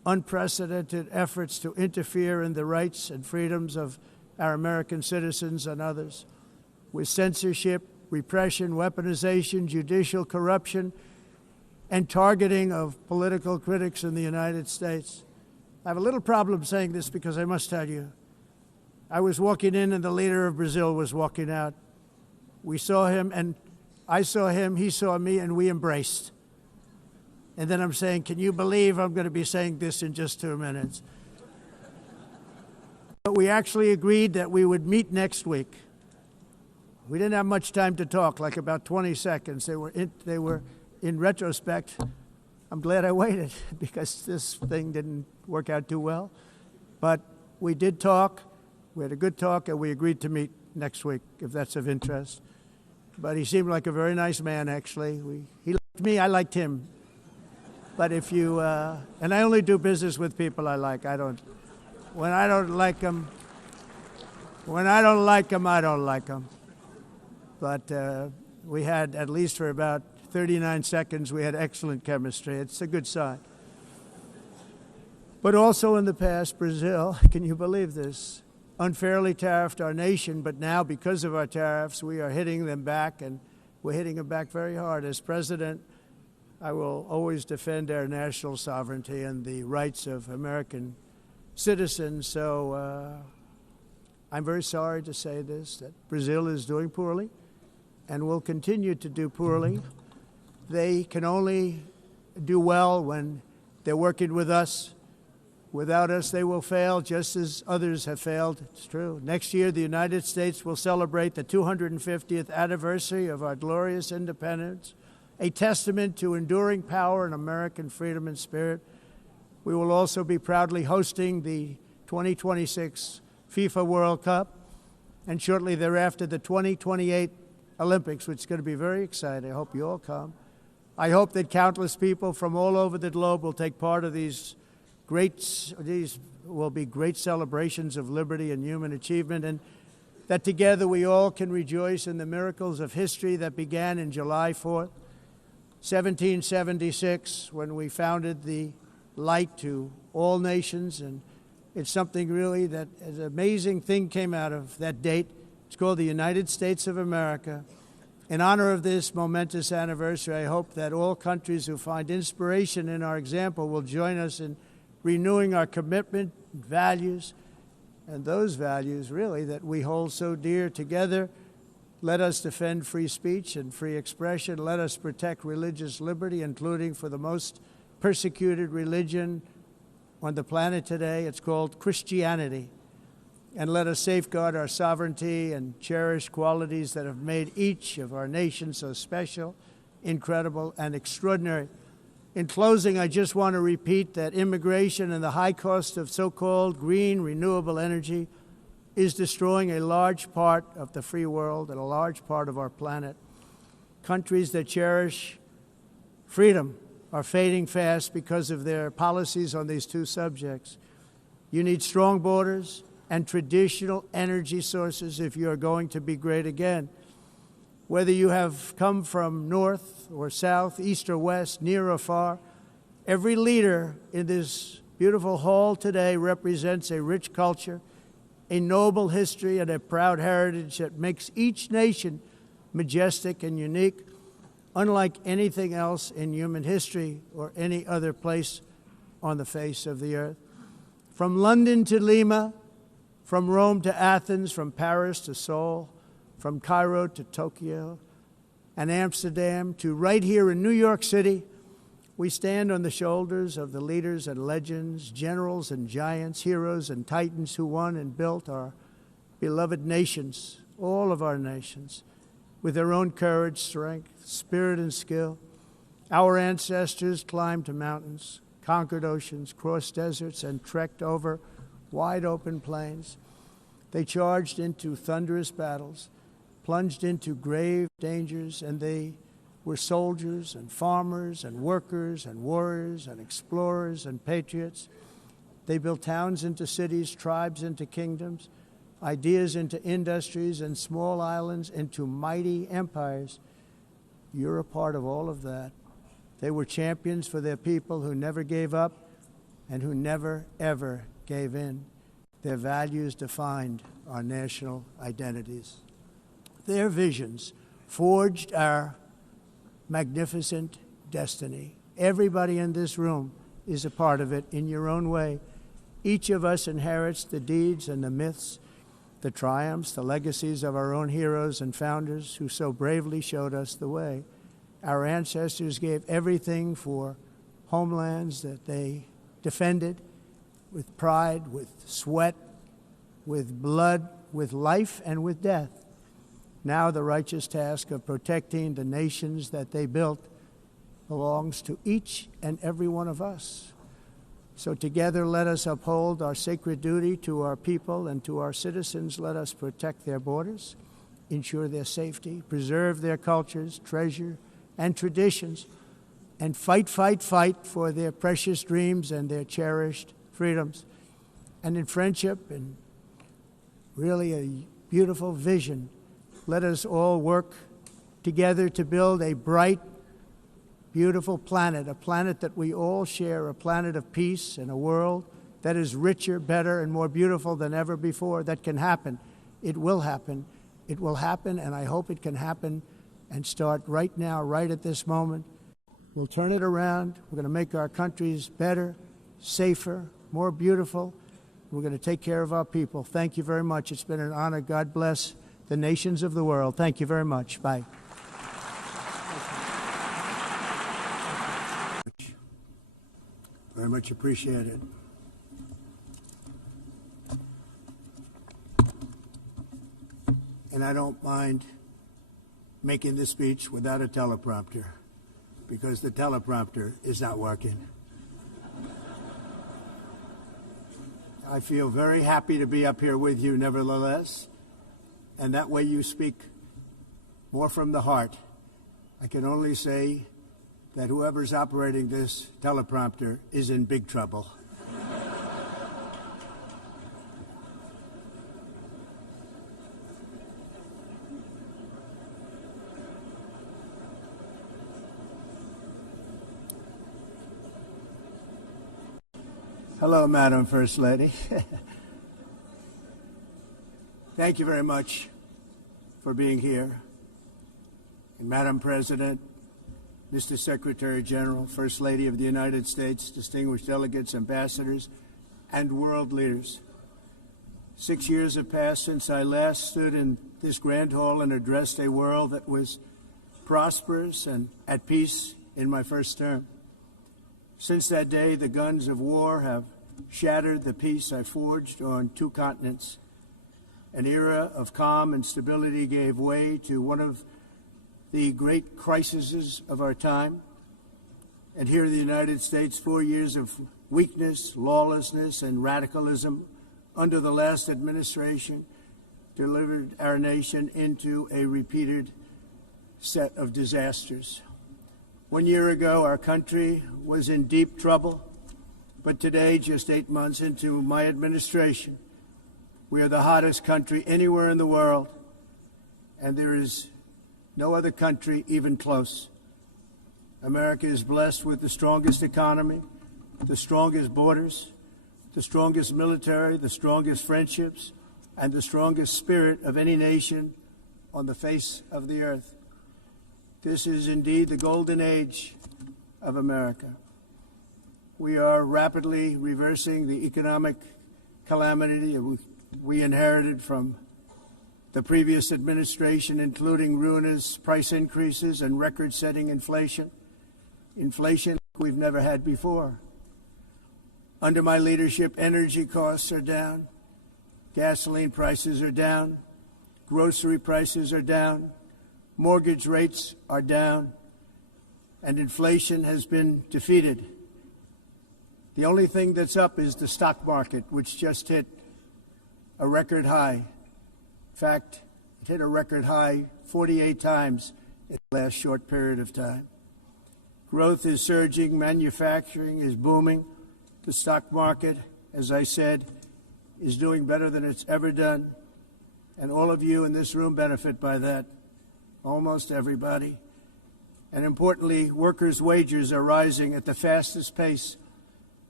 unprecedented efforts to interfere in the rights and freedoms of our American citizens and others, with censorship, repression, weaponization, judicial corruption, and targeting of political critics in the United States. I have a little problem saying this because I must tell you, I was walking in and the leader of Brazil was walking out. We saw him and I saw him, he saw me, and we embraced. And then I'm saying, can you believe I'm going to be saying this in just 2 minutes? But we actually agreed that we would meet next week. We didn't have much time to talk, like about 20 seconds. They were in retrospect, I'm glad I waited because this thing didn't work out too well. But we did talk, we had a good talk, and we agreed to meet next week, if that's of interest. But he seemed like a very nice man, actually. He liked me, I liked him. But if you, and I only do business with people I like. When I don't like them, I don't like them. But we had, at least for about 39 seconds, we had excellent chemistry. It's a good sign. But also in the past, Brazil, can you believe this, unfairly tariffed our nation, but now because of our tariffs, we are hitting them back, and we're hitting them back very hard. As president, I will always defend our national sovereignty and the rights of American citizens. So I'm very sorry to say this, that Brazil is doing poorly and will continue to do poorly. They can only do well when they're working with us. Without us, they will fail, just as others have failed. It's true. Next year, the United States will celebrate the 250th anniversary of our glorious independence, a testament to enduring power and American freedom and spirit. We will also be proudly hosting the 2026 FIFA World Cup, and shortly thereafter, the 2028 Olympics, which is going to be very exciting. I hope you all come. I hope that countless people from all over the globe will take part of these will be great celebrations of liberty and human achievement, and that together we all can rejoice in the miracles of history that began in July 4th, 1776, when we founded the light to all nations. And it's something really that an amazing thing came out of that date. It's called the United States of America. In honor of this momentous anniversary, I hope that all countries who find inspiration in our example will join us in renewing our commitment, values, and those values really that we hold so dear together. Let us defend free speech and free expression. Let us protect religious liberty, including for the most persecuted religion on the planet today. It's called Christianity. And let us safeguard our sovereignty and cherish qualities that have made each of our nations so special, incredible, and extraordinary. In closing, I just want to repeat that immigration and the high cost of so-called green renewable energy is destroying a large part of the free world and a large part of our planet. Countries that cherish freedom are fading fast because of their policies on these two subjects. You need strong borders and traditional energy sources if you are going to be great again. Whether you have come from north or south, east or west, near or far, every leader in this beautiful hall today represents a rich culture, a noble history, and a proud heritage that makes each nation majestic and unique, unlike anything else in human history or any other place on the face of the earth. From London to Lima, from Rome to Athens, from Paris to Seoul, from Cairo to Tokyo and Amsterdam to right here in New York City, we stand on the shoulders of the leaders and legends, generals and giants, heroes and titans who won and built our beloved nations, all of our nations, with their own courage, strength, spirit, and skill. Our ancestors climbed mountains, conquered oceans, crossed deserts, and trekked over wide open plains. They charged into thunderous battles, plunged into grave dangers, and they were soldiers and farmers and workers and warriors and explorers and patriots. They built towns into cities, tribes into kingdoms, ideas into industries, and small islands into mighty empires. You're a part of all of that. They were champions for their people who never gave up, and who never, ever gave in. Their values defined our national identities. Their visions forged our magnificent destiny. Everybody in this room is a part of it in your own way. Each of us inherits the deeds and the myths, the triumphs, the legacies of our own heroes and founders who so bravely showed us the way. Our ancestors gave everything for homelands that they defended with pride, with sweat, with blood, with life, and with death. Now the righteous task of protecting the nations that they built belongs to each and every one of us. So together let us uphold our sacred duty to our people and to our citizens. Let us protect their borders, ensure their safety, preserve their cultures, treasure, and traditions, and fight, fight, fight for their precious dreams and their cherished freedoms. And in friendship and really a beautiful vision, let us all work together to build a bright, beautiful planet, a planet that we all share, a planet of peace and a world that is richer, better, and more beautiful than ever before. That can happen. It will happen. It will happen, and I hope it can happen and start right now, right at this moment. We'll turn it around. We're going to make our countries better, safer, more beautiful. We're going to take care of our people. Thank you very much. It's been an honor. God bless the nations of the world. Thank you very much. Bye. Very much appreciated. And I don't mind making this speech without a teleprompter, because the teleprompter is not working. I feel very happy to be up here with you nevertheless, and that way you speak more from the heart. I can only say that whoever's operating this teleprompter is in big trouble. Hello, Madam First Lady. Thank you very much for being here. And Madam President, Mr. Secretary General, First Lady of the United States, distinguished delegates, ambassadors, and world leaders. 6 years have passed since I last stood in this grand hall and addressed a world that was prosperous and at peace in my first term. Since that day, the guns of war have shattered the peace I forged on 2 continents. An era of calm and stability gave way to one of the great crises of our time. And here in the United States, 4 years of weakness, lawlessness, and radicalism under the last administration delivered our nation into a repeated set of disasters. 1 year ago, our country was in deep trouble, but today, just 8 months into my administration, we are the hottest country anywhere in the world, and there is no other country even close. America is blessed with the strongest economy, the strongest borders, the strongest military, the strongest friendships, and the strongest spirit of any nation on the face of the earth. This is indeed the golden age of America. We are rapidly reversing the economic calamity we inherited from the previous administration, including ruinous price increases and record-setting inflation we've never had before. Under my leadership, energy costs are down, gasoline prices are down, grocery prices are down, mortgage rates are down, and inflation has been defeated. The only thing that's up is the stock market, which just hit a record high. In fact, it hit a record high 48 times in the last short period of time. Growth is surging, manufacturing is booming. The stock market, as I said, is doing better than it's ever done. And all of you in this room benefit by that, almost everybody. And importantly, workers' wages are rising at the fastest pace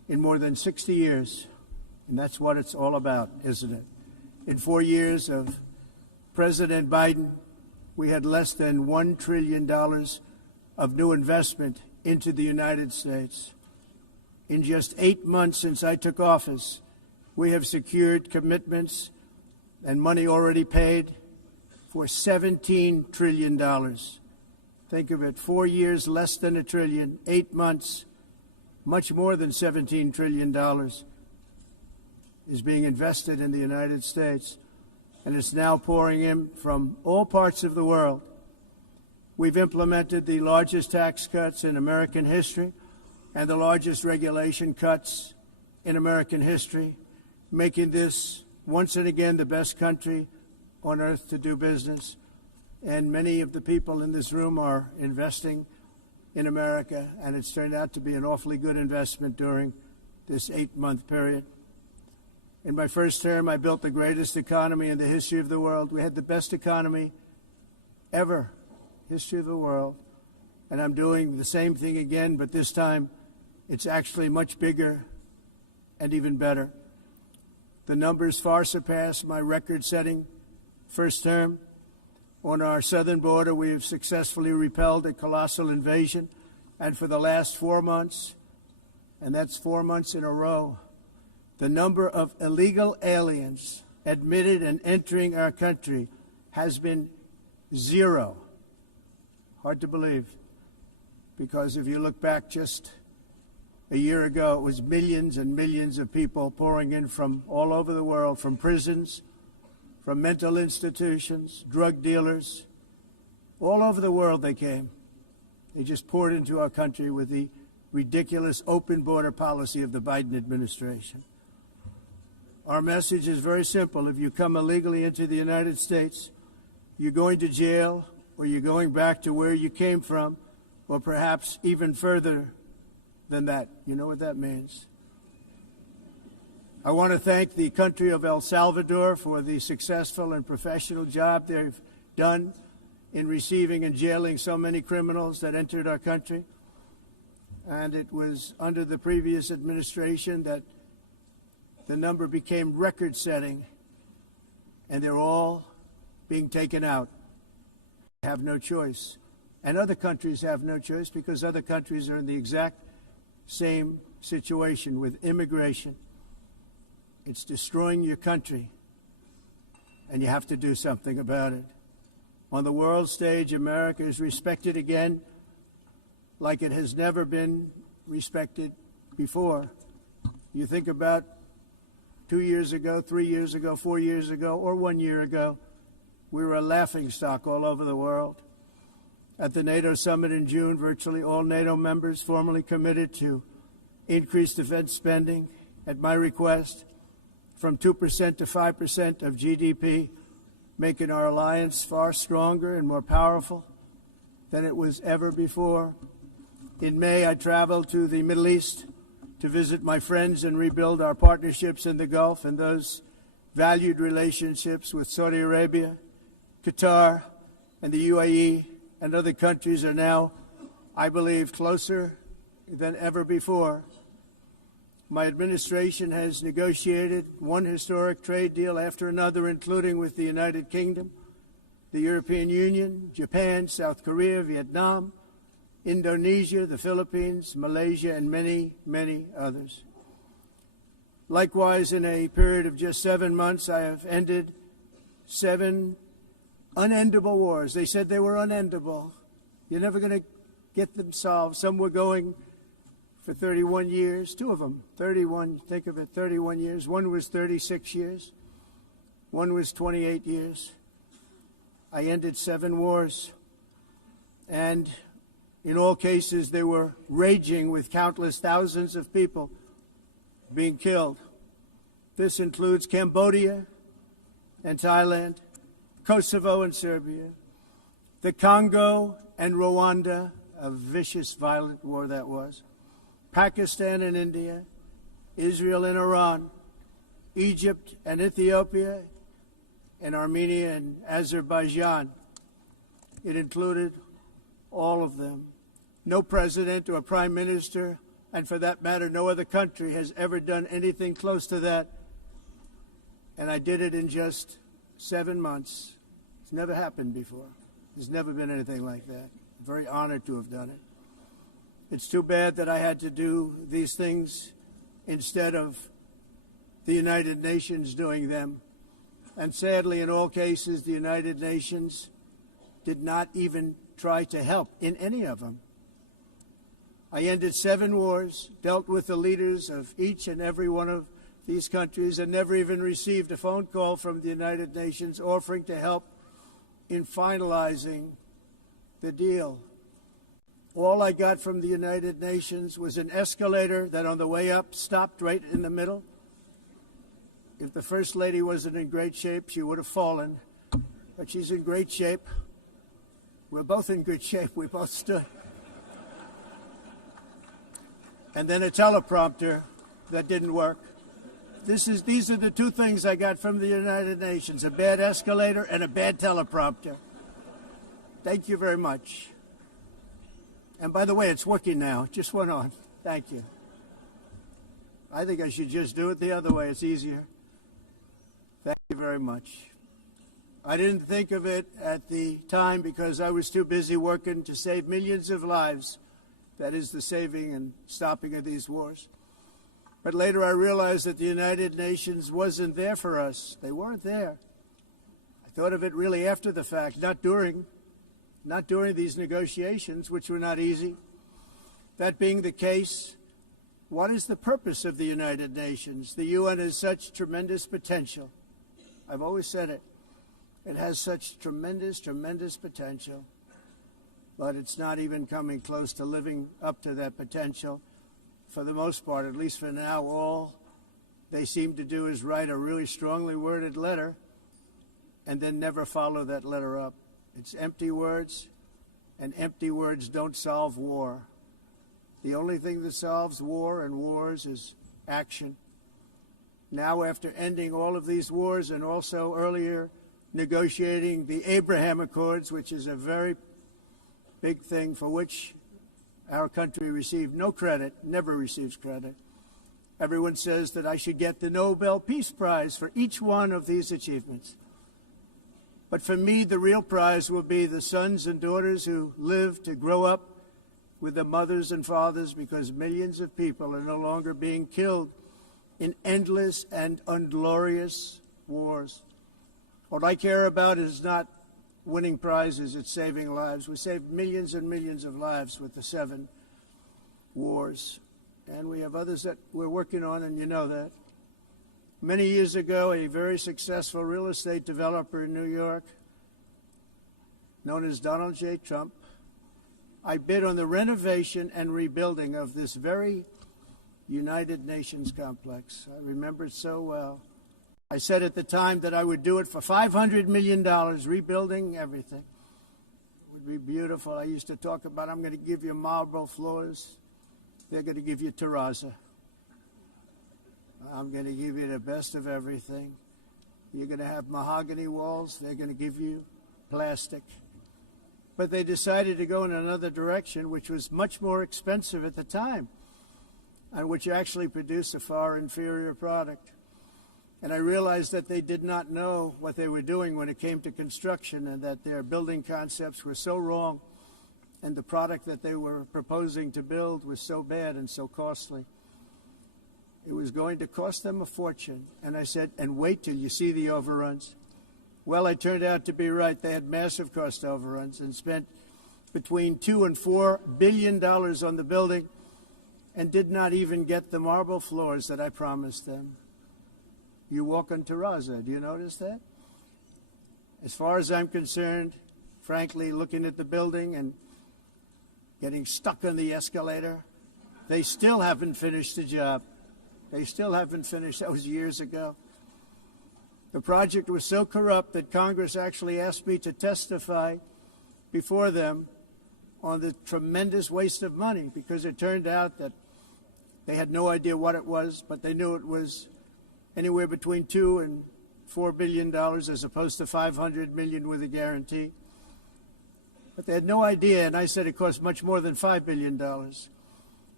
in more than 60 years. And that's what it's all about, isn't it? In 4 years of President Biden, we had less than $1 trillion of new investment into the United States. In just 8 months since I took office, we have secured commitments and money already paid for $17 trillion. Think of it, 4 years, less than $1 trillion, 8 months, much more than $17 trillion is being invested in the United States, and it's now pouring in from all parts of the world. We've implemented the largest tax cuts in American history and the largest regulation cuts in American history, making this once and again the best country on earth to do business. And many of the people in this room are investing in America, and it's turned out to be an awfully good investment during this 8-month period. In my first term, I built the greatest economy in the history of the world. We had the best economy ever, history of the world. And I'm doing the same thing again, but this time it's actually much bigger and even better. The numbers far surpass my record-setting first term. On our southern border, we have successfully repelled a colossal invasion. And for the last 4 months, and that's 4 months in a row, the number of illegal aliens admitted and entering our country has been 0. Hard to believe, because if you look back just a year ago, it was millions and millions of people pouring in from all over the world, from prisons, from mental institutions, drug dealers. All over the world they came. They just poured into our country with the ridiculous open border policy of the Biden administration. Our message is very simple. If you come illegally into the United States, you're going to jail, or you're going back to where you came from, or perhaps even further than that. You know what that means. I want to thank the country of El Salvador for the successful and professional job they've done in receiving and jailing so many criminals that entered our country. And it was under the previous administration that the number became record-setting, and they're all being taken out. They have no choice. And other countries have no choice, because other countries are in the exact same situation with immigration. It's destroying your country, and you have to do something about it. On the world stage, America is respected again like it has never been respected before. You think about 2 years ago, 3 years ago, 4 years ago, or 1 year ago, we were a laughingstock all over the world. At the NATO summit in June, virtually all NATO members formally committed to increase defense spending at my request from 2% to 5% of GDP, making our alliance far stronger and more powerful than it was ever before. In May, I traveled to the Middle East to visit my friends and rebuild our partnerships in the Gulf and those valued relationships with Saudi Arabia, Qatar, and the UAE, and other countries are now, I believe, closer than ever before. My administration has negotiated one historic trade deal after another, including with the United Kingdom, the European Union, Japan, South Korea, Vietnam, Indonesia, the Philippines, Malaysia, and many, many others. Likewise, in a period of just 7 months, I have ended 7 unendable wars. They said they were unendable. You're never going to get them solved. Some were going for 31 years, 2 of them, 31, think of it, 31 years. One was 36 years. One was 28 years. I ended 7 wars. And in all cases, they were raging with countless thousands of people being killed. This includes Cambodia and Thailand, Kosovo and Serbia, the Congo and Rwanda, a vicious, violent war that was, Pakistan and India, Israel and Iran, Egypt and Ethiopia, and Armenia and Azerbaijan. It included all of them. No president or prime minister And for that matter, no other country has ever done anything close to that. And I did it in just 7 months. It's never happened before. There's never been anything like that. I'm very honored to have done it. It's too bad that I had to do these things instead of the United Nations doing them. And sadly, in all cases, the United Nations did not even try to help in any of them. I ended 7 wars, dealt with the leaders of each and every one of these countries, and never even received a phone call from the United Nations offering to help in finalizing the deal. All I got from the United Nations was an escalator that on the way up stopped right in the middle. If the First Lady wasn't in great shape, she would have fallen. But she's in great shape. We're both in good shape. We both stood. And then a teleprompter that didn't work. These are the 2 things I got from the United Nations, a bad escalator and a bad teleprompter. Thank you very much. And by the way, it's working now. It just went on. Thank you. I think I should just do it the other way. It's easier. Thank you very much. I didn't think of it at the time because I was too busy working to save millions of lives. That is the saving and stopping of these wars. But later I realized that the United Nations wasn't there for us. They weren't there. I thought of it really after the fact, not during these negotiations, which were not easy. That being the case, what is the purpose of the United Nations? The UN has such tremendous potential. I've always said it. It has such tremendous, tremendous potential. But it's not even coming close to living up to that potential. For the most part, at least for now, all they seem to do is write a really strongly worded letter and then never follow that letter up. It's empty words, and empty words don't solve war. The only thing that solves war and wars is action. Now, after ending all of these wars and also earlier negotiating the Abraham Accords, which is a very big thing for which our country received no credit, never receives credit. Everyone says that I should get the Nobel Peace Prize for each one of these achievements. But for me, the real prize will be the sons and daughters who live to grow up with the mothers and fathers, because millions of people are no longer being killed in endless and unglorious wars. What I care about is not winning prizes, it's saving lives. We saved millions and millions of lives with the 7 wars. And we have others that we're working on, and you know that. Many years ago, a very successful real estate developer in New York, known as Donald J. Trump, I bid on the renovation and rebuilding of this very United Nations complex. I remember it so well. I said at the time that I would do it for $500 million, rebuilding everything. It would be beautiful. I used to talk about, I'm going to give you marble floors. They're going to give you terrazzo. I'm going to give you the best of everything. You're going to have mahogany walls. They're going to give you plastic. But they decided to go in another direction, which was much more expensive at the time, and which actually produced a far inferior product. And I realized that they did not know what they were doing when it came to construction, and that their building concepts were so wrong, and the product that they were proposing to build was so bad and so costly. It was going to cost them a fortune. And I said, and wait till you see the overruns. Well, I turned out to be right. They had massive cost overruns and spent between $2 and $4 billion on the building and did not even get the marble floors that I promised them. You walk on terrazzo. Do you notice that? As far as I'm concerned, frankly, looking at the building and getting stuck on the escalator, they still haven't finished the job. They still haven't finished. That was years ago. The project was so corrupt that Congress actually asked me to testify before them on the tremendous waste of money, because it turned out that they had no idea what it was, but they knew it was anywhere between $2 and $4 billion as opposed to $500 million with a guarantee. But they had no idea, and I said it cost much more than $5 billion.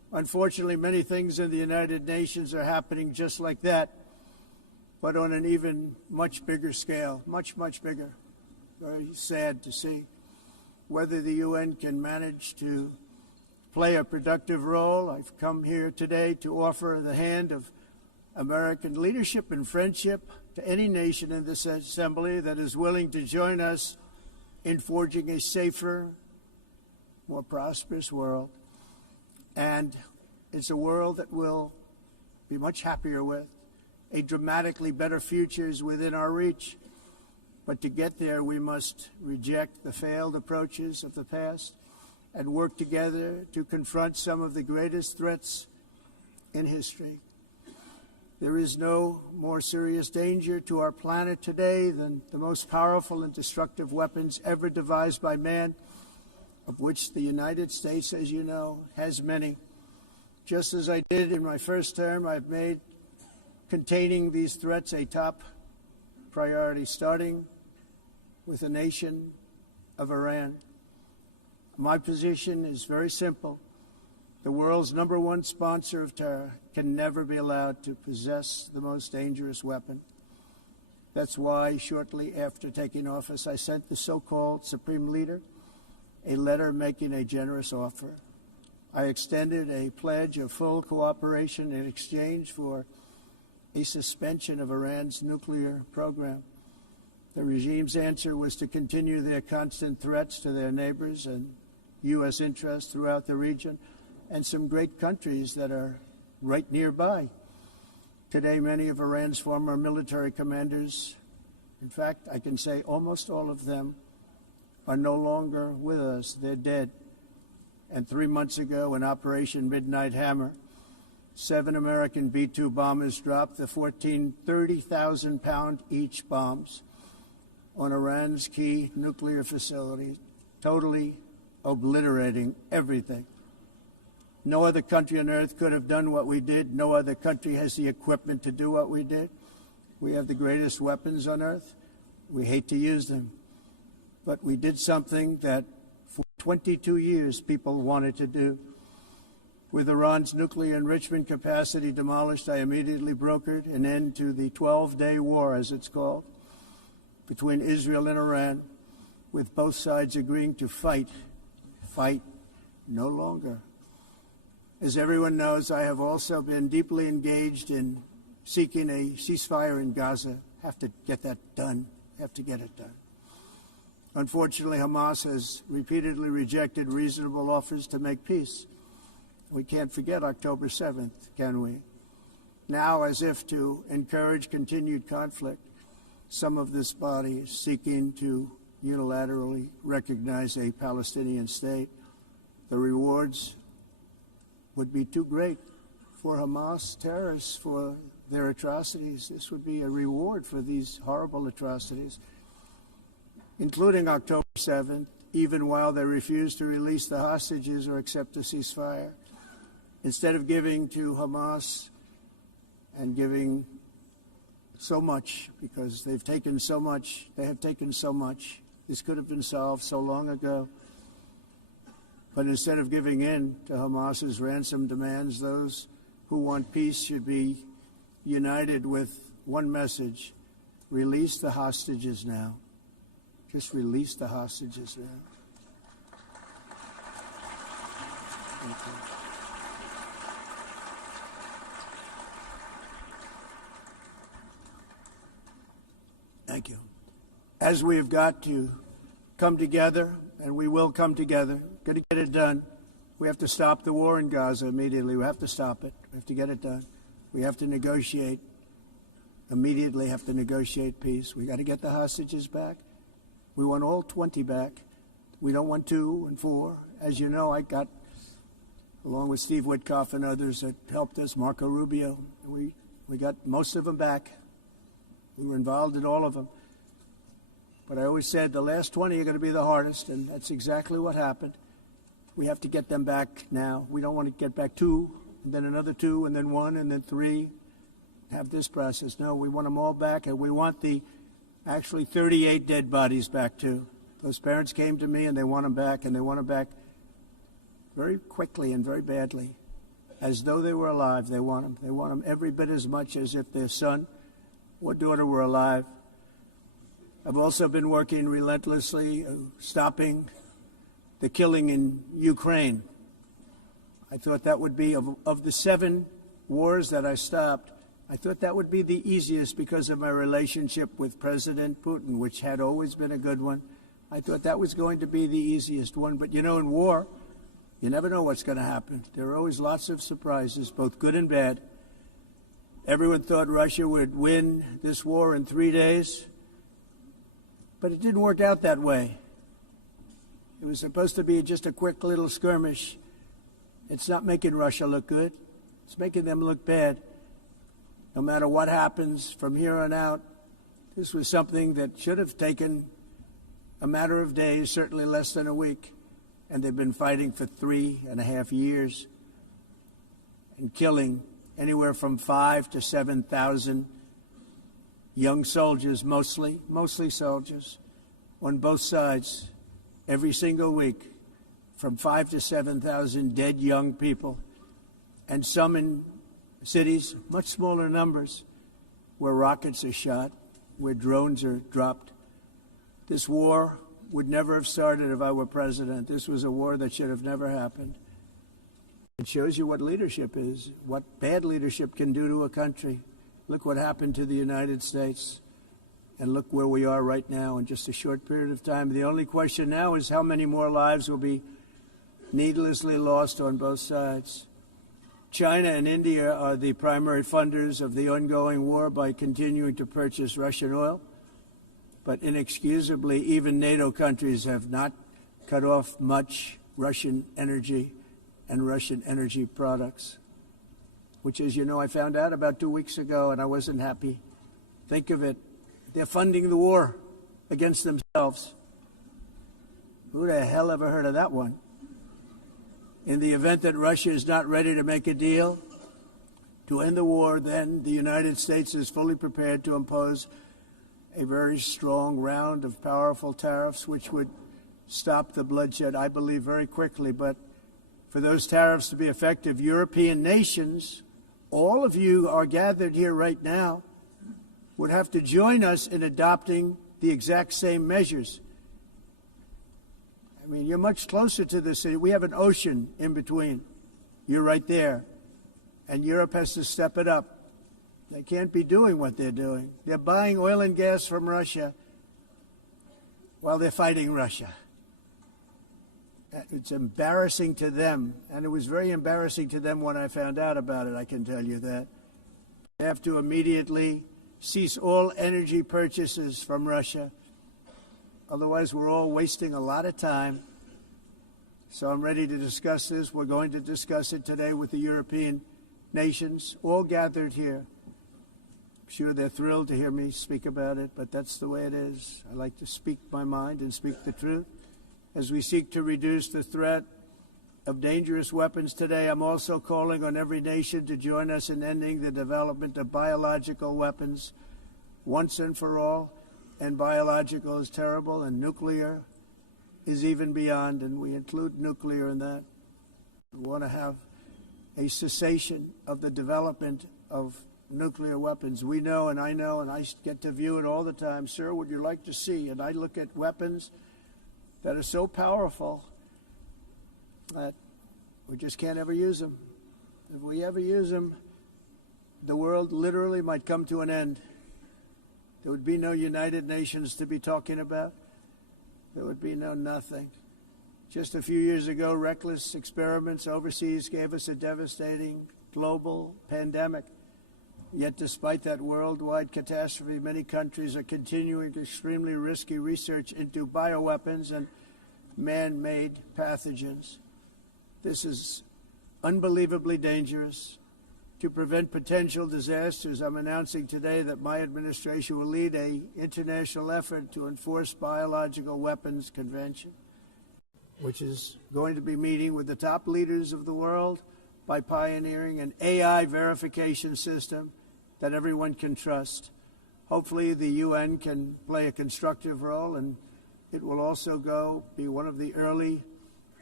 Unfortunately, many things in the United Nations are happening just like that, but on an even much bigger scale, much, much bigger. Very sad to see. Whether the UN can manage to play a productive role, I've come here today to offer the hand of American leadership and friendship to any nation in this assembly that is willing to join us in forging a safer, more prosperous world. And it's a world that we'll be much happier with. A dramatically better future is within our reach. But to get there, we must reject the failed approaches of the past and work together to confront some of the greatest threats in history. There is no more serious danger to our planet today than the most powerful and destructive weapons ever devised by man, of which the United States, as you know, has many. Just as I did in my first term, I've made containing these threats a top priority, starting with the nation of Iran. My position is very simple. The world's #1 sponsor of terror can never be allowed to possess the most dangerous weapon. That's why, shortly after taking office, I sent the so-called Supreme Leader a letter making a generous offer. I extended a pledge of full cooperation in exchange for a suspension of Iran's nuclear program. The regime's answer was to continue their constant threats to their neighbors and U.S. interests throughout the region and some great countries that are right nearby. Today, many of Iran's former military commanders, in fact, I can say almost all of them, are no longer with us. They're dead. And 3 months ago, in Operation Midnight Hammer, 7 American B-2 bombers dropped the 14 30,000-pound each bombs on Iran's key nuclear facilities, totally obliterating everything. No other country on earth could have done what we did. No other country has the equipment to do what we did. We have the greatest weapons on earth. We hate to use them. But we did something that for 22 years people wanted to do. With Iran's nuclear enrichment capacity demolished, I immediately brokered an end to the 12-day war, as it's called, between Israel and Iran, with both sides agreeing to fight no longer. As everyone knows, I have also been deeply engaged in seeking a ceasefire in Gaza. Have to get that done. Have to get it done. Unfortunately, Hamas has repeatedly rejected reasonable offers to make peace. We can't forget October 7th, can we? Now, as if to encourage continued conflict, some of this body is seeking to unilaterally recognize a Palestinian state. The rewards would be too great for Hamas terrorists for their atrocities. This would be a reward for these horrible atrocities, including October 7th, even while they refuse to release the hostages or accept a ceasefire. Instead of giving to Hamas and giving so much, because they've taken so much, they have taken so much. This could have been solved so long ago. But instead of giving in to Hamas's ransom demands, those who want peace should be united with one message: release the hostages now. Just release the hostages now. Thank you. Thank you. As we've got to come together, and we will come together, going to get it done. We have to stop the war in Gaza immediately. We have to stop it. We have to get it done. We have to negotiate, immediately have to negotiate peace. We got to get the hostages back. We want all 20 back. We don't want 2 and 4. As you know, I got, along with Steve Witkoff and others that helped us, Marco Rubio, we got most of them back. We were involved in all of them. But I always said the last 20 are going to be the hardest, and that's exactly what happened. We have to get them back now. We don't want to get back 2, and then another 2, and then 1, and then 3. Have this process. No, we want them all back, and we want the actually 38 dead bodies back too. Those parents came to me, and they want them back, and they want them back very quickly and very badly. as though they were alive. They want them. They want them every bit as much as if their son or daughter were alive. I've also been working relentlessly, stopping the killing in Ukraine. I thought that would be, of the 7 wars that I stopped, I thought that would be the easiest because of my relationship with President Putin, which had always been a good one. I thought that was going to be the easiest one. But, you know, in war, you never know what's going to happen. There are always lots of surprises, both good and bad. Everyone thought Russia would win this war in 3 days, but it didn't work out that way. It was supposed to be just a quick little skirmish. It's not making Russia look good. It's making them look bad. No matter what happens from here on out, this was something that should have taken a matter of days, certainly less than a week. And they've been fighting for 3.5 years and killing anywhere from 5,000 to 7,000 young soldiers, mostly soldiers, on both sides, every single week, from 5,000 to 7,000 dead young people, and some in cities, much smaller numbers, where rockets are shot, where drones are dropped. This war would never have started if I were president. This was a war that should have never happened. It shows you what leadership is, what bad leadership can do to a country. Look what happened to the United States, and look where we are right now in just a short period of time. The only question now is how many more lives will be needlessly lost on both sides. China and India are the primary funders of the ongoing war by continuing to purchase Russian oil. But inexcusably, even NATO countries have not cut off much Russian energy and Russian energy products, which, as you know, I found out about 2 weeks ago, and I wasn't happy. Think of it. They're funding the war against themselves. Who the hell ever heard of that one? In the event that Russia is not ready to make a deal to end the war, then the United States is fully prepared to impose a very strong round of powerful tariffs, which would stop the bloodshed, I believe, very quickly. But for those tariffs to be effective, European nations, all of you are gathered here right now, would have to join us in adopting the exact same measures. I mean, you're much closer to the city. We have an ocean in between. You're right there. And Europe has to step it up. They can't be doing what they're doing. They're buying oil and gas from Russia while they're fighting Russia. It's embarrassing to them, and it was very embarrassing to them when I found out about it, I can tell you that. They have to immediately cease all energy purchases from Russia. Otherwise, we're all wasting a lot of time. So I'm ready to discuss this. We're going to discuss it today with the European nations, all gathered here. I'm sure they're thrilled to hear me speak about it, but that's the way it is. I like to speak my mind and speak the truth. As we seek to reduce the threat of dangerous weapons today, I'm also calling on every nation to join us in ending the development of biological weapons once and for all. And biological is terrible, and nuclear is even beyond, and we include nuclear in that. We want to have a cessation of the development of nuclear weapons. We know, and I get to view it all the time. Sir, would you like to see? And I look at weapons that are so powerful that we just can't ever use them. If we ever use them, the world literally might come to an end. There would be no United Nations to be talking about. There would be no nothing. Just a few years ago, reckless experiments overseas gave us a devastating global pandemic. Yet despite that worldwide catastrophe, many countries are continuing extremely risky research into bioweapons and man-made pathogens. This is unbelievably dangerous. To prevent potential disasters, I'm announcing today that my administration will lead an international effort to enforce biological weapons convention, which is going to be meeting with the top leaders of the world by pioneering an AI verification system that everyone can trust. Hopefully the UN can play a constructive role, and it will also be one of the early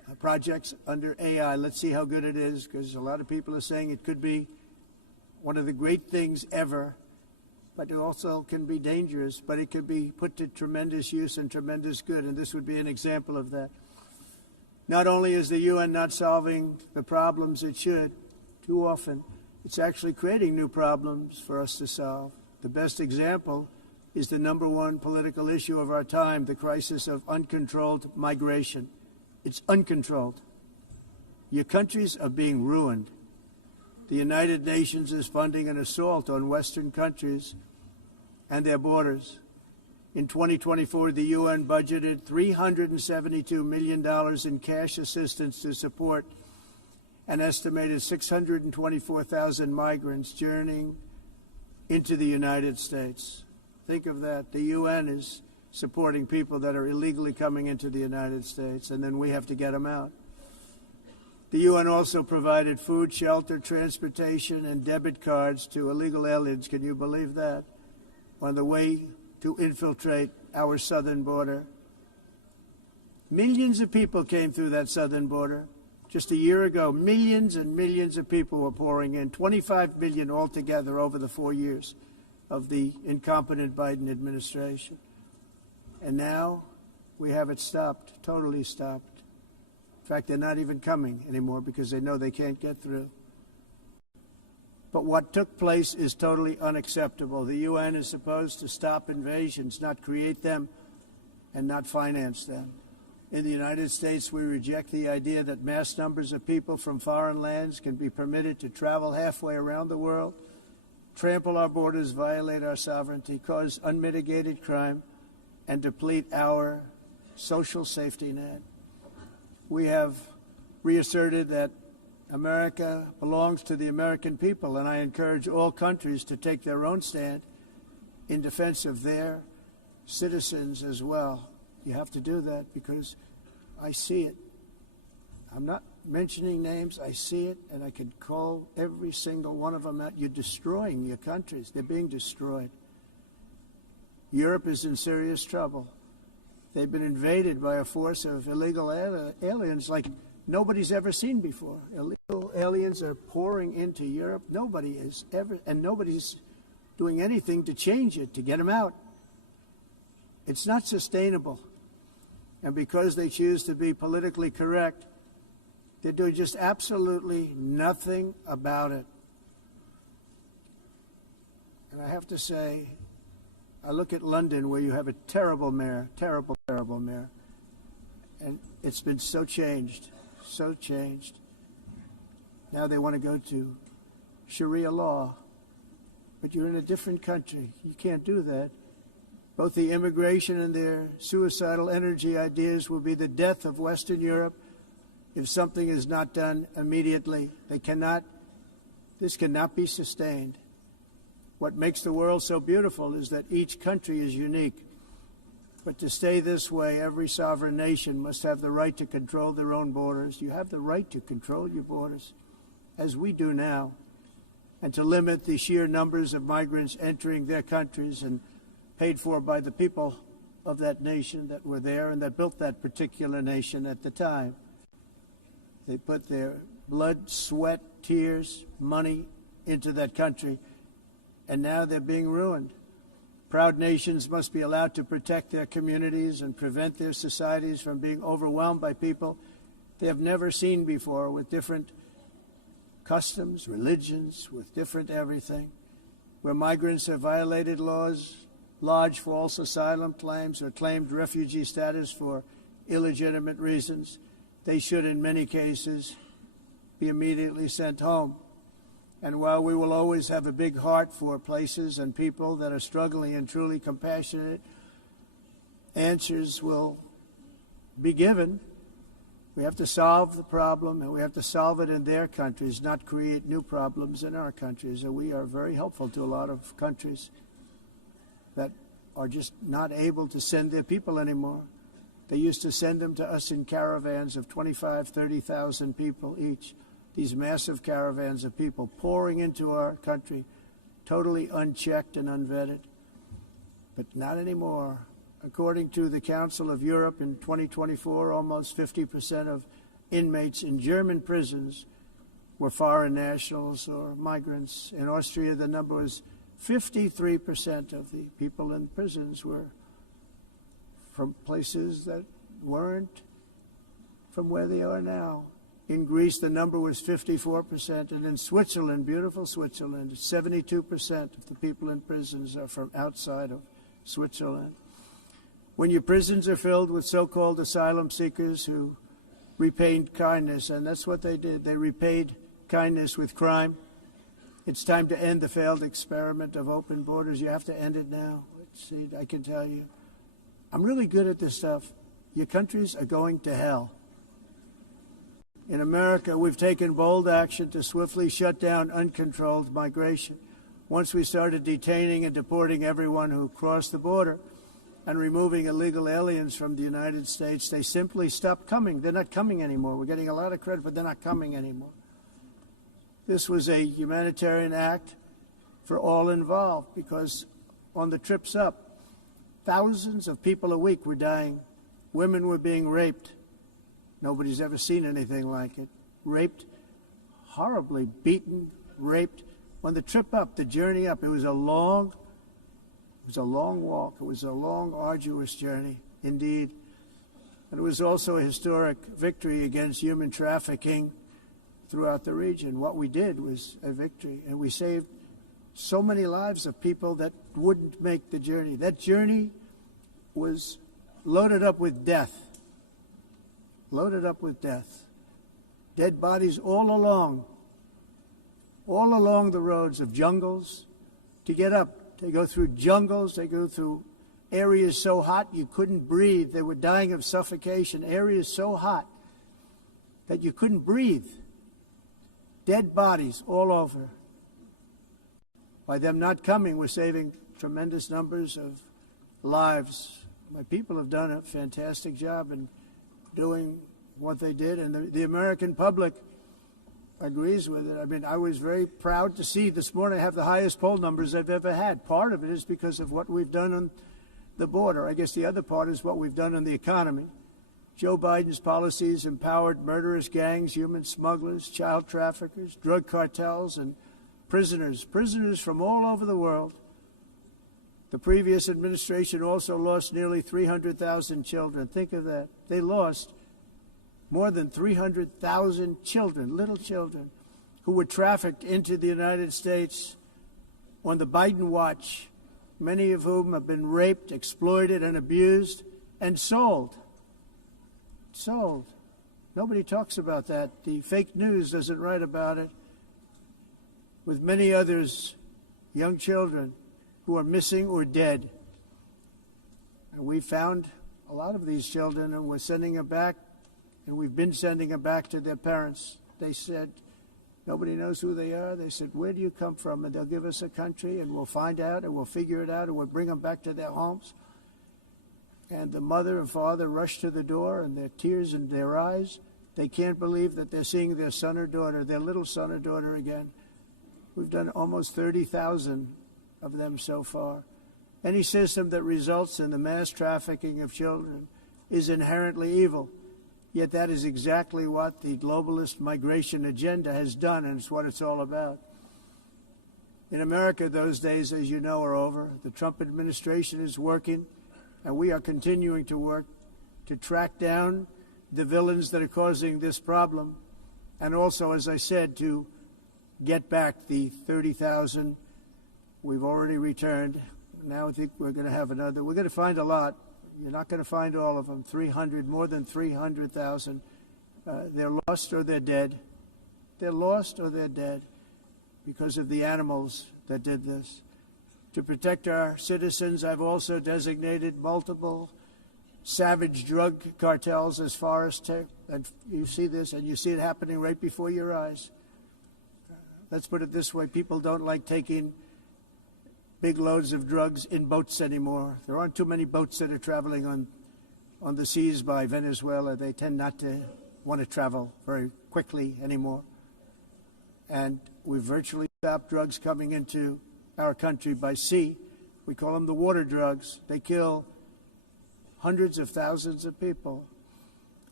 projects under AI. Let's see how good it is, because a lot of people are saying it could be one of the great things ever, but it also can be dangerous, but it could be put to tremendous use and tremendous good, and this would be an example of that. Not only is the UN not solving the problems it should, too often, it's actually creating new problems for us to solve. The best example is the #1 political issue of our time, the crisis of uncontrolled migration. It's uncontrolled. Your countries are being ruined. The United Nations is funding an assault on Western countries and their borders. In 2024, the UN budgeted $372 million in cash assistance to support an estimated 624,000 migrants journeying into the United States. Think of that. The UN is supporting people that are illegally coming into the United States, and then we have to get them out. The UN also provided food, shelter, transportation, and debit cards to illegal aliens. Can you believe that? On the way to infiltrate our southern border. Millions of people came through that southern border. Just a year ago, millions and millions of people were pouring in, 25 million altogether over the 4 years of the incompetent Biden administration. And now we have it stopped, totally stopped. In fact, they're not even coming anymore because they know they can't get through. But what took place is totally unacceptable. The UN is supposed to stop invasions, not create them and not finance them. In the United States, we reject the idea that mass numbers of people from foreign lands can be permitted to travel halfway around the world, trample our borders, violate our sovereignty, cause unmitigated crime, and deplete our social safety net. We have reasserted that America belongs to the American people, and I encourage all countries to take their own stand in defense of their citizens as well. You have to do that because I see it. I'm not mentioning names. I see it, and I can call every single one of them out. You're destroying your countries. They're being destroyed. Europe is in serious trouble. They've been invaded by a force of illegal aliens like nobody's ever seen before. Illegal aliens are pouring into Europe. Nobody is ever, and nobody's doing anything to change it, to get them out. It's not sustainable. And because they choose to be politically correct, they're doing just absolutely nothing about it. And I have to say, I look at London, where you have a terrible mayor, terrible mayor, and it's been so changed, so changed. Now they want to go to Sharia law, but you're in a different country. You can't do that. Both the immigration and their suicidal energy ideas will be the death of Western Europe if something is not done immediately. This cannot be sustained. What makes the world so beautiful is that each country is unique. But to stay this way, every sovereign nation must have the right to control their own borders. You have the right to control your borders, as we do now, and to limit the sheer numbers of migrants entering their countries and paid for by the people of that nation that were there and that built that particular nation at the time. They put their blood, sweat, tears, money into that country, and now they're being ruined. Proud nations must be allowed to protect their communities and prevent their societies from being overwhelmed by people they have never seen before, with different customs, religions, with different everything. Where migrants have violated laws, lodged false asylum claims, or claimed refugee status for illegitimate reasons, they should, in many cases, be immediately sent home. And while we will always have a big heart for places and people that are struggling and truly compassionate, answers will be given. We have to solve the problem, and we have to solve it in their countries, not create new problems in our countries. And we are very helpful to a lot of countries that are just not able to send their people anymore. They used to send them to us in caravans of 25,000, 30,000 people each. These massive caravans of people pouring into our country, totally unchecked and unvetted. But not anymore. According to the Council of Europe in 2024, almost 50% of inmates in German prisons were foreign nationals or migrants. In Austria, the number was 53% of the people in prisons were from places that weren't from where they are now. In Greece, the number was 54%, and in Switzerland, beautiful Switzerland, 72% of the people in prisons are from outside of Switzerland. When your prisons are filled with so-called asylum seekers who repaid kindness, and that's what they did, they repaid kindness with crime. It's time to end the failed experiment of open borders. You have to end it now. See, I can tell you, I'm really good at this stuff. Your countries are going to hell. In America, we've taken bold action to swiftly shut down uncontrolled migration. Once we started detaining and deporting everyone who crossed the border and removing illegal aliens from the United States, they simply stopped coming. They're not coming anymore. We're getting a lot of credit, but they're not coming anymore. This was a humanitarian act for all involved because on the trips up, thousands of people a week were dying. Women were being raped. Nobody's ever seen anything like it. Raped, horribly beaten, raped. On the trip up, the journey up, it was a long walk. It was a long, arduous journey, indeed. And it was also a historic victory against human trafficking throughout the region. What we did was a victory, and we saved so many lives of people that wouldn't make the journey. That journey was loaded up with death. Loaded up with death. Dead bodies all along the roads of jungles. To get up, they go through jungles, they go through areas so hot you couldn't breathe. They were dying of suffocation, areas so hot that you couldn't breathe. Dead bodies all over. By them not coming, we're saving tremendous numbers of lives. My people have done a fantastic job in doing what they did, and the American public agrees with it. I mean, I was very proud to see this morning I have the highest poll numbers I've ever had. Part of it is because of what we've done on the border. I guess the other part is what we've done on the economy. Joe Biden's policies empowered murderous gangs, human smugglers, child traffickers, drug cartels, and prisoners from all over the world. The previous administration also lost nearly 300,000 children. Think of that. They lost more than 300,000 children, little children, who were trafficked into the United States on the Biden watch, many of whom have been raped, exploited, and abused, and sold. Sold. Nobody talks about that. The fake news doesn't write about it. With many others, young children who are missing or dead. And we found a lot of these children, and we're sending them back, and we've been sending them back to their parents. They said, nobody knows who they are. They said, where do you come from? And they'll give us a country, and we'll find out, and we'll figure it out, and we'll bring them back to their homes. And the mother and father rush to the door, and their tears in their eyes. They can't believe that they're seeing their son or daughter, their little son or daughter again. We've done almost 30,000 of them so far. Any system that results in the mass trafficking of children is inherently evil. Yet that is exactly what the globalist migration agenda has done, and it's what it's all about. In America, those days, as you know, are over. The Trump administration is working, and we are continuing to work to track down the villains that are causing this problem, and also, as I said, to get back the 30,000 we've already returned. Now I think we're going to have another. We're going to find a lot. You're not going to find all of them. 300, more than 300,000. They're lost or they're dead. They're lost or they're dead because of the animals that did this. To protect our citizens, I've also designated multiple savage drug cartels as far as and you see this, and you see it happening right before your eyes. Let's put it this way. People don't like taking big loads of drugs in boats anymore. There aren't too many boats that are traveling on the seas by Venezuela. They tend not to want to travel very quickly anymore. And we've virtually stopped drugs coming into our country by sea. We call them the water drugs. They kill hundreds of thousands of people.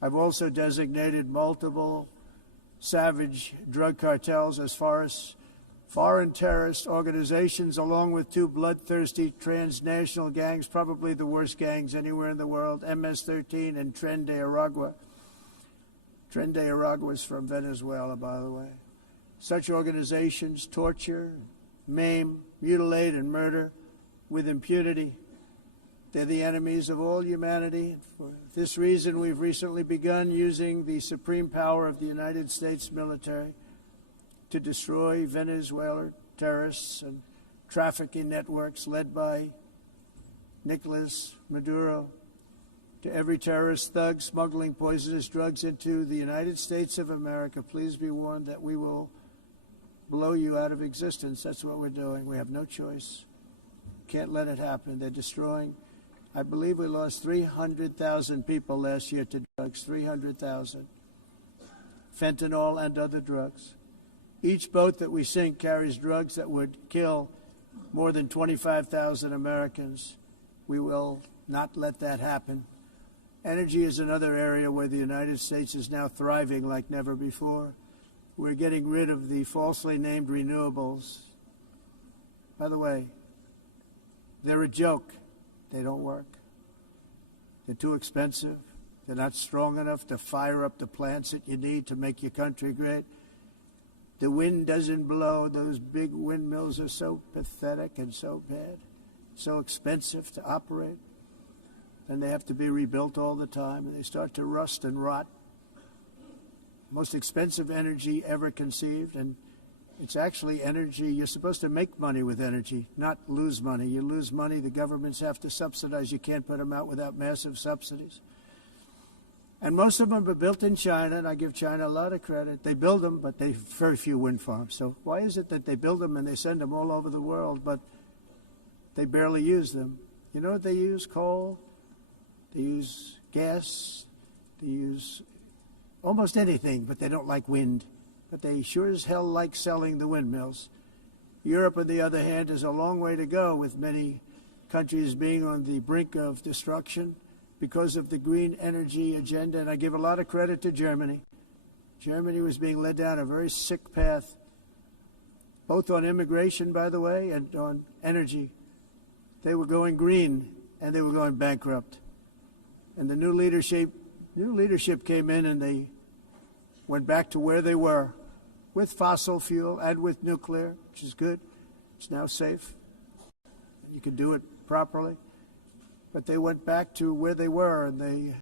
I've also designated multiple savage drug cartels as far as foreign terrorist organizations, along with two bloodthirsty transnational gangs, probably the worst gangs anywhere in the world, MS-13 and Tren de Aragua. Tren de Aragua is from Venezuela, by the way. Such organizations torture, maim, mutilate, and murder with impunity. They're the enemies of all humanity. For this reason, we've recently begun using the supreme power of the United States military to destroy Venezuelan terrorists and trafficking networks led by Nicolas Maduro, to every terrorist thug smuggling poisonous drugs into the United States of America. Please be warned that we will blow you out of existence. That's what we're doing. We have no choice. Can't let it happen. They're destroying. I believe we lost 300,000 people last year to drugs, 300,000. Fentanyl and other drugs. Each boat that we sink carries drugs that would kill more than 25,000 Americans. We will not let that happen. Energy is another area where the United States is now thriving like never before. We're getting rid of the falsely named renewables. By the way, they're a joke. They don't work. They're too expensive. They're not strong enough to fire up the plants that you need to make your country great. The wind doesn't blow. Those big windmills are so pathetic and so bad, so expensive to operate. And they have to be rebuilt all the time, and they start to rust and rot. Most expensive energy ever conceived, and it's actually energy. You're supposed to make money with energy, not lose money. You lose money, the governments have to subsidize. You can't put them out without massive subsidies. And most of them are built in China, and I give China a lot of credit. They build them, but they very few wind farms. So why is it that they build them and they send them all over the world, but they barely use them? You know what they use? Coal. They use gas. They use almost anything, but they don't like wind. But they sure as hell like selling the windmills. Europe, on the other hand, is a long way to go, with many countries being on the brink of destruction because of the green energy agenda. And I give a lot of credit to Germany. Germany was being led down a very sick path, both on immigration, by the way, and on energy. They were going green, and they were going bankrupt. And the new leadership came in, and they went back to where they were, with fossil fuel and with nuclear, which is good. It's now safe. You can do it properly. But they went back to where they were, and they